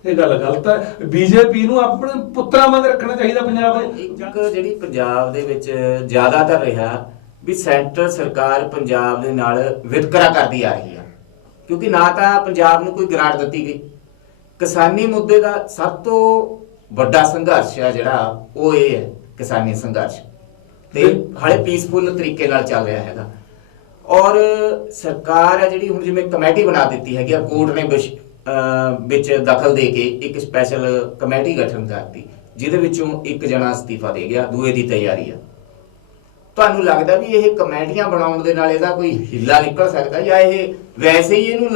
ਇਹ ਗੱਲ ਗਲਤ ਹੈ। ਬੀਜੇਪੀ ਨੂੰ ਆਪਣੇ ਪੁੱਤਰਾਂ ਵਾਂਗ ਰੱਖਣਾ ਚਾਹੀਦਾ ਪੰਜਾਬ ਨੇ। ਇੱਕ ਜਿਹੜੀ ਪੰਜਾਬ ਦੇ ਵਿੱਚ ਜ਼ਿਆਦਾਤਰ ਰਿਹਾ ਵੀ ਸੈਂਟਰ ਸਰਕਾਰ ਪੰਜਾਬ ਦੇ ਨਾਲ ਵਿਤਕਰਾ ਕਰਦੀ ਆ ਰਹੀ ਆ, ਕਿਉਂਕਿ ਨਾ ਤਾਂ ਪੰਜਾਬ ਨੂੰ ਕੋਈ ਗ੍ਰਾਂਟ ਦਿੱਤੀ ਗਈ। ਕਿਸਾਨੀ ਮੁੱਦੇ ਦਾ ਸਭ ਤੋਂ ਵੱਡਾ ਸੰਘਰਸ਼ ਆ ਜਿਹੜਾ ਉਹ ਇਹ ਹੈ ਕਿਸਾਨੀ ਸੰਘਰਸ਼, ਤੇ ਹਾਲੇ ਪੀਸਫੁਲ ਤਰੀਕੇ ਨਾਲ ਚੱਲ ਰਿਹਾ ਹੈਗਾ। ਔਰ ਸਰਕਾਰ ਹੈ ਜਿਹੜੀ ਹੁਣ ਜਿਵੇਂ ਕਮੇਟੀ ਬਣਾ ਦਿੱਤੀ ਹੈਗੀ ਆ, ਕੋਰਟ ਨੇ ਵਿੱਚ ਦਖਲ ਦੇ ਕੇ ਇੱਕ ਸਪੈਸ਼ਲ ਕਮੇਟੀ ਗਠਨ ਕਰਤੀ, ਜਿਹਦੇ ਵਿੱਚੋਂ ਇੱਕ ਜਣਾ ਅਸਤੀਫਾ ਦੇ ਗਿਆ, ਦੂਏ ਦੀ ਤਿਆਰੀ ਆ। ਤੁਹਾਨੂੰ ਲੱਗਦਾ ਵੀ ਇਹ ਕਮੇਟੀਆਂ ਬਣਾਉਣ ਦੇ ਨਾਲ ਇਹਦਾ ਕੋਈ ਹਿੱਲਾ ਨਿਕਲ ਸਕਦਾ, ਜਾਂ ਇਹ ਵੈਸੇ ਹੀ ਇਹਨੂੰ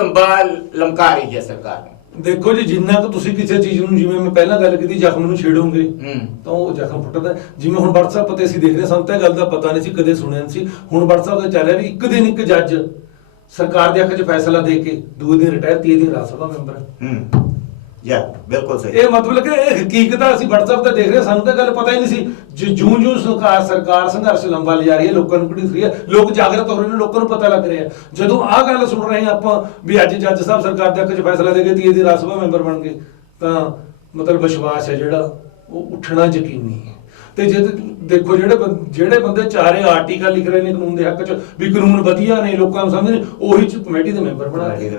ਲਮਕਾ ਰਹੀ ਹੈ ਸਰਕਾਰ? ਦੇਖੋ ਜੀ, ਜਿੰਨਾ ਕੁ ਤੁਸੀਂ ਕਿਸੇ ਚੀਜ਼ ਨੂੰ, ਜਿਵੇਂ ਮੈਂ ਪਹਿਲਾਂ ਗੱਲ ਕੀਤੀ, ਜ਼ਖਮ ਨੂੰ ਛੇੜੋਗੇ ਤਾਂ ਉਹ ਜ਼ਖਮ ਫੁੱਟਦਾ। ਜਿਵੇਂ ਹੁਣ WhatsApp ਤੇ ਅਸੀਂ ਦੇਖ ਰਹੇ, ਸਾਨੂੰ ਤਾਂ ਇਹ ਗੱਲ ਦਾ ਪਤਾ ਨਹੀਂ ਸੀ, ਕਦੇ ਸੁਣਿਆ ਨਹੀਂ ਸੀ। ਹੁਣ WhatsApp ਤੇ ਚੱਲ ਰਿਹਾ ਵੀ ਇੱਕ ਦਿਨ ਇੱਕ ਜੱਜ ਸਰਕਾਰ ਦੇ ਹੱਕ 'ਚ ਫੈਸਲਾ ਦੇ ਕੇ ਦੂਏ ਦਿਨ ਰਿਟਾਇਰ, 30 ਦਿਨ ਰਾਜ ਸਭਾ ਮੈਂਬਰ। ਬਿਲਕੁਲ ਸਹੀ। ਇਹ ਮਤਲਬ ਕਿ ਇਹ ਹਕੀਕਤ ਆ, ਅਸੀਂ WhatsApp ਤੇ ਦੇਖ ਰਹੇ, ਸਾਨੂੰ ਤਾਂ ਗੱਲ ਪਤਾ ਹੀ ਨਹੀਂ ਸੀ। ਜਿਉਂ ਸਰਕਾਰ ਸੰਘਰਸ਼ ਲੰਬਾ ਲਿਜਾ ਰਹੀ ਹੈ, ਲੋਕਾਂ ਨੂੰ ਕਿਹੜੀ ਰਹੀ ਹੈ, ਲੋਕ ਜਾਗਰਤ ਹੋ ਰਹੇ ਨੇ, ਲੋਕਾਂ ਨੂੰ ਪਤਾ ਲੱਗ ਰਿਹਾ। ਜਦੋਂ ਆਹ ਗੱਲ ਸੁਣ ਰਹੇ ਆਪਾਂ ਵੀ ਅੱਜ ਜੱਜ ਸਾਹਿਬ ਸਰਕਾਰ ਦੇ ਹੱਕ 'ਚ ਫੈਸਲਾ ਦੇ ਕੇ 30 ਦਿਨ ਰਾਜ ਸਭਾ ਮੈਂਬਰ ਬਣ ਗਏ, ਤਾਂ ਮਤਲਬ ਵਿਸ਼ਵਾਸ ਹੈ ਜਿਹੜਾ ਉਹ ਉੱਠਣਾ ਯਕੀਨੀ ਹੈ। ਤੇ ਜੇ ਦੇਖੋ ਜਿਹੜੇ ਬੰਦੇ ਚਾਰੇ ਆਰਟੀਕਲ ਲਿਖ ਰਹੇ ਨੇ ਕਾਨੂੰਨ ਦੇ ਹੱਕ 'ਚ ਵੀ ਕਾਨੂੰਨ ਵਧੀਆ ਨੇ, ਲੋਕਾਂ ਨੂੰ ਸਮਝਦੇ ਨੇ, ਉਹੀ ਚ ਕਮੇਟੀ ਦੇ ਮੈਂਬਰ ਬਣਾ ਦੇ।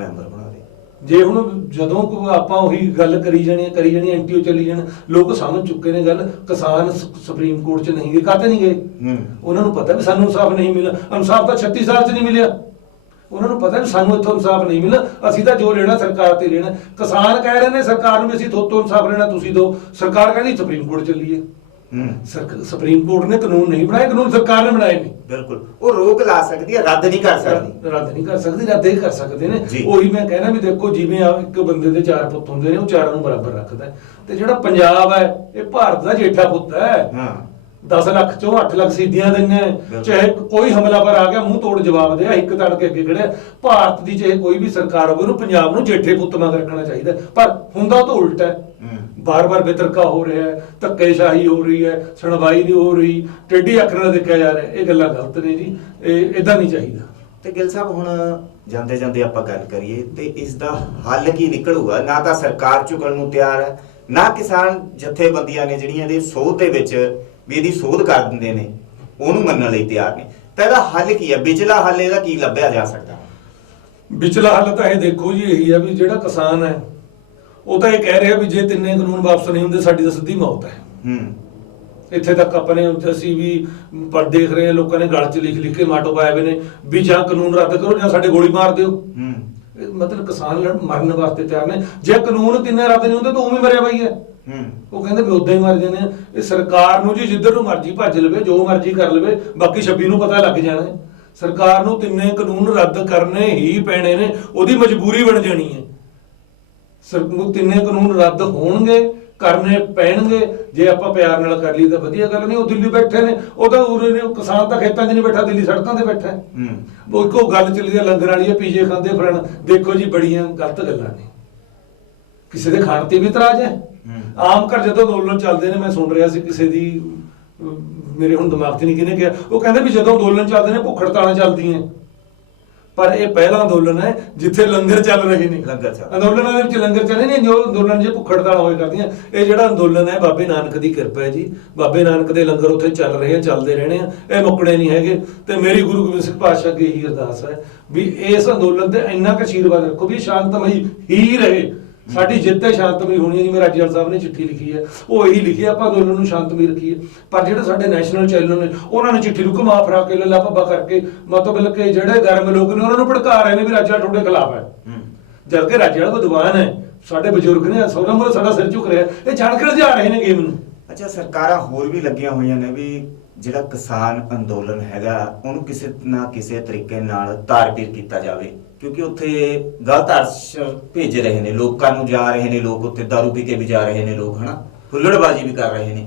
ਜੇ ਹੁਣ ਜਦੋਂ ਆਪਾਂ ਉਹੀ ਗੱਲ ਕਰੀ ਜਾਣੀ ਐਂਟੀਓ ਚੱਲੀ ਜਾਣ, ਲੋਕ ਸਮਝ ਚੁੱਕੇ ਨੇ ਗੱਲ। ਕਿਸਾਨ ਸੁਪਰੀਮ ਕੋਰਟ 'ਚ ਨਹੀਂ ਗਏ, ਕਾਹਤੇ ਨਹੀਂ ਗਏ? ਉਹਨਾਂ ਨੂੰ ਪਤਾ ਵੀ ਸਾਨੂੰ ਇਨਸਾਫ ਨਹੀਂ ਮਿਲਿਆ। ਇਨਸਾਫ ਤਾਂ 36 ਸਾਲ 'ਚ ਨਹੀਂ ਮਿਲਿਆ। ਉਹਨਾਂ ਨੂੰ ਪਤਾ ਵੀ ਸਾਨੂੰ ਇੱਥੋਂ ਇਨਸਾਫ ਨਹੀਂ ਮਿਲਣਾ, ਅਸੀਂ ਤਾਂ ਜੋ ਲੈਣਾ ਸਰਕਾਰ ਤੇ ਲੈਣਾ। ਕਿਸਾਨ ਕਹਿ ਰਹੇ ਨੇ ਸਰਕਾਰ ਨੂੰ ਵੀ ਅਸੀਂ ਤੁਹਾਤੋਂ ਇਨਸਾਫ ਲੈਣਾ, ਤੁਸੀਂ ਦਿਓ। ਸਰਕਾਰ ਕਹਿੰਦੀ ਸੁਪਰੀਮ ਕੋਰਟ ਚੱਲੀਏ। ਸੁਪਰੀਮ ਕੋਰਟ ਨੇ ਕਾਨੂੰਨ ਨਹੀਂ ਬਣਾਏ, ਕਾਨੂੰਨ ਸਰਕਾਰ ਨੇ ਬਣਾਏ ਨੇ। ਬਿਲਕੁਲ, ਉਹ ਰੋਕ ਲਾ ਸਕਦੀ ਹੈ, ਰੱਦ ਨਹੀਂ ਕਰ ਸਕਦੀ। ਰੱਦ ਨਹੀਂ ਕਰ ਸਕਦੀ, ਰੱਦ ਹੀ ਕਰ ਸਕਦੇ ਨੇ। ਉਹੀ ਮੈਂ ਕਹਿਣਾ ਵੀ ਦੇਖੋ, ਜਿਵੇਂ ਇੱਕ ਬੰਦੇ ਦੇ 4 ਪੁੱਤ ਹੁੰਦੇ ਨੇ, ਉਹ ਚਾਰਾਂ ਨੂੰ ਬਰਾਬਰ ਰੱਖਦਾ। ਤੇ ਜਿਹੜਾ ਪੰਜਾਬ ਹੈ, ਇਹ ਭਾਰਤ ਦਾ ਜੇਠਾ ਪੁੱਤ ਹੈ। 10 ਲੱਖ ਚੋਂ 8 ਲੱਖ ਸਿੱਧੀਆਂ ਦਿੰਨੇ, ਚਾਹੇ ਕੋਈ ਹਮਲਾਵਰ ਆ ਗਿਆ ਮੂੰਹ ਤੋੜ ਜਵਾਬ ਦੇ, ਇੱਕ ਤੜ ਕੇ ਅੱਗੇ ਖੜਿਆ। ਭਾਰਤ ਦੀ ਚਾਹੇ ਕੋਈ ਵੀ ਸਰਕਾਰ ਹੋਵੇ, ਉਹਨੂੰ ਪੰਜਾਬ ਨੂੰ ਜੇਠੇ ਪੁੱਤ ਵਾਂਗ ਰੱਖਣਾ ਚਾਹੀਦਾ। ਪਰ ਹੁੰਦਾ ਤਾਂ ਉਲਟਾ ਹੈ। ਬਾਰ-ਬਾਰ ਬੇਤਰਕਾ ਹੋ ਰਿਹਾ ਹੈ, ਧੱਕੇਸ਼ਾਹੀ ਹੋ ਰਹੀ ਹੈ, ਸੁਣਵਾਈ ਨਹੀਂ ਹੋ ਰਹੀ, ਟੇਢੀ ਅੱਖ ਨਾਲ ਦੇਖਿਆ ਜਾ ਰਿਹਾ। ਇਹ ਗੱਲਾਂ ਗਲਤ ਨੇ ਜੀ, ਇਹ ਇਦਾਂ ਨਹੀਂ ਚਾਹੀਦਾ। ਤੇ ਗਿੱਲ ਸਾਹਿਬ, ਹੁਣ ਜਾਂਦੇ ਜਾਂਦੇ ਆਪਾਂ ਗੱਲ ਕਰੀਏ ਤੇ ਇਸ ਦਾ ਹੱਲ ਕੀ ਨਿਕਲੂਗਾ? ਨਾ ਤਾਂ ਸਰਕਾਰ ਝੁਕਣ ਨੂੰ ਤਿਆਰ ਹੈ, ਨਾ ਕਿਸਾਨ ਜਥੇਬੰਦੀਆਂ ਨੇ ਜਿਹੜੀਆਂ ਇਹਦੇ ਸੋਧ ਦੇ ਵਿੱਚ ਵੀ ਇਹਦੀ ਸੋਧ ਕਰ ਦਿੰਦੇ ਨੇ, ਉਹਨੂੰ ਮੰਨਣ ਲਈ ਤਿਆਰ ਨੇ। ਤਾਂ ਇਹਦਾ ਹੱਲ ਕੀ ਹੈ? ਵਿਚਲਾ ਹੱਲ ਇਹਦਾ ਕੀ ਲੱਭਿਆ ਜਾ ਸਕਦਾ? ਵਿਚਲਾ ਹੱਲ ਤਾਂ ਇਹ ਦੇਖੋ ਜੀ, ਇਹੀ ਆ ਵੀ ਜਿਹੜਾ ਕਿਸਾਨ ਹੈ ਉਹ ਤਾਂ ਇਹ ਕਹਿ ਰਿਹਾ ਵੀ ਜੇ ਤਿੰਨੇ ਕਾਨੂੰਨ ਵਾਪਸ ਨਹੀਂ ਹੁੰਦੇ, ਸਾਡੀ ਤਾਂ ਸਿੱਧੀ ਮੌਤ ਹੈ। ਇੱਥੇ ਤੱਕ ਆਪਣੇ ਅਸੀਂ ਵੀ ਪਰ ਦੇਖ ਰਹੇ ਹਾਂ, ਲੋਕਾਂ ਨੇ ਗਲ 'ਚ ਲਿਖ ਕੇ ਮਾਟੋ ਪਾਏ ਹੋਏ ਨੇ ਵੀ ਜਾਂ ਕਾਨੂੰਨ ਰੱਦ ਕਰੋ ਜਾਂ ਸਾਡੇ ਗੋਲੀ ਮਾਰ ਦਿਓ। ਮਤਲਬ ਕਿਸਾਨ ਮਰਨ ਵਾਸਤੇ ਤਿਆਰ ਨੇ। ਜੇ ਕਾਨੂੰਨ ਤਿੰਨੇ ਰੱਦ ਨਹੀਂ ਹੁੰਦੇ ਤਾਂ ਉਵੇਂ ਮਰਿਆ ਪਈ ਹੈ। ਉਹ ਕਹਿੰਦੇ ਵੀ ਉਦਾਂ ਹੀ ਮਰ ਜਾਂਦੇ ਆ। ਇਹ ਸਰਕਾਰ ਨੂੰ ਜੀ ਜਿੱਧਰ ਨੂੰ ਮਰਜ਼ੀ ਭੱਜ ਲਵੇ, ਜੋ ਮਰਜ਼ੀ ਕਰ ਲਵੇ, ਬਾਕੀ 26 ਨੂੰ ਪਤਾ ਲੱਗ ਜਾਣਾ ਹੈ। ਸਰਕਾਰ ਨੂੰ ਤਿੰਨੇ ਕਾਨੂੰਨ ਰੱਦ ਕਰਨੇ ਹੀ ਪੈਣੇ ਨੇ, ਉਹਦੀ ਮਜਬੂਰੀ ਬਣ ਜਾਣੀ ਹੈ। ਤਿੰਨੇ ਕਾਨੂੰਨ ਰੱਦ ਹੋਣਗੇ, ਕਰਨੇ ਪੈਣਗੇ। ਜੇ ਆਪਾਂ ਪਿਆਰ ਨਾਲ ਕਰ ਲਈ ਤਾਂ ਵਧੀਆ ਗੱਲ ਨਹੀਂ। ਉਹ ਦਿੱਲੀ ਬੈਠੇ ਨੇ, ਉਹ ਤਾਂ ਉਰੇ ਨੇ, ਕਿਸਾਨ ਤਾਂ ਖੇਤਾਂ 'ਚ ਨਹੀਂ ਬੈਠਾ, ਦਿੱਲੀ ਸੜਕਾਂ ਤੇ ਬੈਠਾ। ਉਹ ਇੱਕੋ ਗੱਲ ਚੱਲਦੀ ਹੈ, ਲੰਗਰ ਵਾਲੀ ਹੈ, ਪੀਜੇ ਖਾਂਦੇ ਫਿਰਨ। ਦੇਖੋ ਜੀ, ਬੜੀਆਂ ਗਲਤ ਗੱਲਾਂ ਨੇ। ਕਿਸੇ ਦੇ ਖਾਣ ਤੇ ਵੀ ਇਤਰਾਜ਼ ਹੈ। ਆਮ ਘਰ ਜਦੋਂ ਅੰਦੋਲਨ ਚੱਲਦੇ ਨੇ, ਮੈਂ ਸੁਣ ਰਿਹਾ ਸੀ ਕਿਸੇ ਦੀ, ਮੇਰੇ ਹੁਣ ਦਿਮਾਗ 'ਚ ਨਹੀਂ ਕਿਹਨੇ ਕਿਹਾ, ਉਹ ਕਹਿੰਦੇ ਵੀ ਜਦੋਂ ਅੰਦੋਲਨ ਚੱਲਦੇ ਨੇ ਭੁੱਖ ਹੜਤਾਲਾਂ ਚੱਲਦੀਆਂ। ਪਰ ਇਹ ਪਹਿਲਾ ਅੰਦੋਲਨ ਹੈ ਜਿੱਥੇ ਲੰਗਰ ਚੱਲ ਰਹੇ ਨੇ। ਅੰਦੋਲਨਾਂ ਦੇ ਵਿੱਚ ਲੰਗਰ ਚੱਲੇ ਨੇ, ਜੋ ਅੰਦੋਲਨ ਜੇ ਭੁੱਖ ਹੜਤਾਲ ਹੋਏ ਕਰਦੀਆਂ। ਇਹ ਜਿਹੜਾ ਅੰਦੋਲਨ ਹੈ, ਬਾਬੇ ਨਾਨਕ ਦੀ ਕਿਰਪਾ ਹੈ ਜੀ। ਬਾਬੇ ਨਾਨਕ ਦੇ ਲੰਗਰ ਉੱਥੇ ਚੱਲ ਰਹੇ ਆ, ਚੱਲਦੇ ਰਹਿਣੇ ਆ, ਇਹ ਮੁੱਕਣੇ ਨਹੀਂ ਹੈਗੇ। ਤੇ ਮੇਰੀ ਗੁਰੂ ਗੋਬਿੰਦ ਸਿੰਘ ਪਾਤਸ਼ਾਹ ਅੱਗੇ ਇਹੀ ਅਰਦਾਸ ਹੈ ਵੀ ਇਸ ਅੰਦੋਲਨ ਤੇ ਇੰਨਾ ਕੁ ਆਸ਼ੀਰਵਾਦ ਰੱਖੋ ਵੀ ਸ਼ਾਂਤਮਈ ਹੀ ਰਹੇ। ਸਾਡੀ ਜਿੱਤ ਸ਼ਾਂਤਮਈ ਹੋਣੀ ਹੈ। ਜਿਵੇਂ ਰਾਜੇਵਾਲ ਸਾਹਿਬ ਨੇ ਚਿੱਠੀ ਲਿਖੀ ਹੈ, ਉਹ ਇਹੀ ਲਿਖੀ ਹੈ, ਆਪਾਂ ਅੰਦੋਲਨ ਨੂੰ ਸ਼ਾਂਤਮਈ ਰੱਖੀਏ। ਪਰ ਜਿਹੜੇ ਸਾਡੇ ਨੈਸ਼ਨਲ ਚੈਨਲ ਨੇ, ਉਹਨਾਂ ਨੇ ਚਿੱਠੀ ਨੂੰ ਘੁਮਾ ਫਿਰਾ ਕੇ ਲੱਲਾ ਭੱਬਾ ਕਰਕੇ, ਮਤਲਬ ਕਿ ਜਿਹੜੇ ਗਰਮ ਲੋਕ ਨੇ ਉਹਨਾਂ ਨੂੰ ਭੜਕਾ ਰਹੇ ਨੇ ਵੀ ਰਾਜੇਵਾਲ ਤੁਹਾਡੇ ਖਿਲਾਫ ਹੈ। ਜਦ ਕਿ ਰਾਜੇਵਾਲ ਵਿਦਵਾਨ ਹੈ, ਸਾਡੇ ਬਜ਼ੁਰਗ ਨੇ, ਸੋਨਾ ਮੋਰ ਸਾਡਾ ਸਿਰ ਝੁਕ ਰਿਹਾ। ਇਹ ਜਾਣ ਕੇ ਲਿਜਾ ਰਹੇ ਨੇ ਗੇਮ ਨੂੰ। ਅੱਛਾ, ਸਰਕਾਰਾਂ ਹੋਰ ਵੀ ਲੱਗੀਆਂ ਹੋਈਆਂ ਨੇ ਵੀ ਜਿਹੜਾ ਕਿਸਾਨ ਅੰਦੋਲਨ ਹੈਗਾ, ਉਹਨੂੰ ਕਿਸੇ ਨਾ ਕਿਸੇ ਤਰੀਕੇ ਨਾਲ ਤਾਰ-ਪੀਰ ਕੀਤਾ ਜਾਵੇ, ਕਿਉਂਕਿ ਉੱਥੇ ਗਲਤ ਅਰਸ਼ ਭੇਜ ਰਹੇ ਨੇ, ਲੋਕਾਂ ਨੂੰ ਜਾ ਰਹੇ ਨੇ ਲੋਕ, ਉੱਥੇ ਦਾਰੂ ਪੀ ਕੇ ਵੀ ਜਾ ਰਹੇ ਨੇ ਲੋਕ, ਹਨਾ, ਹੁੱਲੜਬਾਜ਼ੀ ਵੀ ਕਰ ਰਹੇ ਨੇ।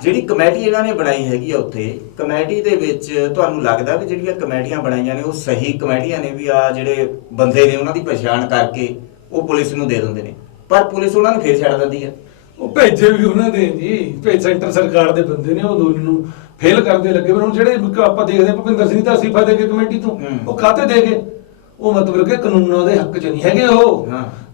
ਜਿਹੜੀ ਕਮੇਟੀ ਇਹਨਾਂ ਨੇ ਬਣਾਈ ਹੈਗੀ ਆ, ਉੱਥੇ ਕਮੇਟੀ ਦੇ ਵਿੱਚ ਤੁਹਾਨੂੰ ਲੱਗਦਾ ਵੀ ਜਿਹੜੀਆਂ ਕਮੇਟੀਆਂ ਬਣਾਈਆਂ ਨੇ ਉਹ ਸਹੀ ਕਮੇਟੀਆਂ ਨੇ? ਵੀ ਆ ਜਿਹੜੇ ਬੰਦੇ ਨੇ ਉਹਨਾਂ ਦੀ ਪਛਾਣ ਕਰਕੇ ਉਹ ਪੁਲਿਸ ਨੂੰ ਦੇ ਦਿੰਦੇ ਨੇ, ਪਰ ਪੁਲਿਸ ਉਹਨਾਂ ਨੂੰ ਫੇਰ ਛੱਡ ਦਿੰਦੀ ਹੈ। ਉਹ ਭੇਜੇ ਵੀ ਉਹਨਾਂ ਦੇ ਜੀ, ਸੈਂਟਰ ਸਰਕਾਰ ਦੇ ਬੰਦੇ ਨੇ, ਉਹ ਅੰਦੋਲਨ ਨੂੰ ਫੇਲ ਕਰਦੇ ਲੱਗੇ। ਪਰ ਹੁਣ ਜਿਹੜੇ ਆਪਾਂ ਦੇਖਦੇ, ਭੁਪਿੰਦਰ ਸਿੰਘ ਤਾਂ ਅਸਤੀਫਾ ਦੇ ਕੇ ਕਮੇਟੀ ਤੋਂ, ਉਹ ਖਾਤੇ ਦੇ ਗਏ। ਉਹ ਮਤਲਬ ਕਿ ਕਾਨੂੰਨਾਂ ਦੇ ਹੱਕ 'ਚ ਨਹੀਂ ਹੈਗੇ। ਉਹ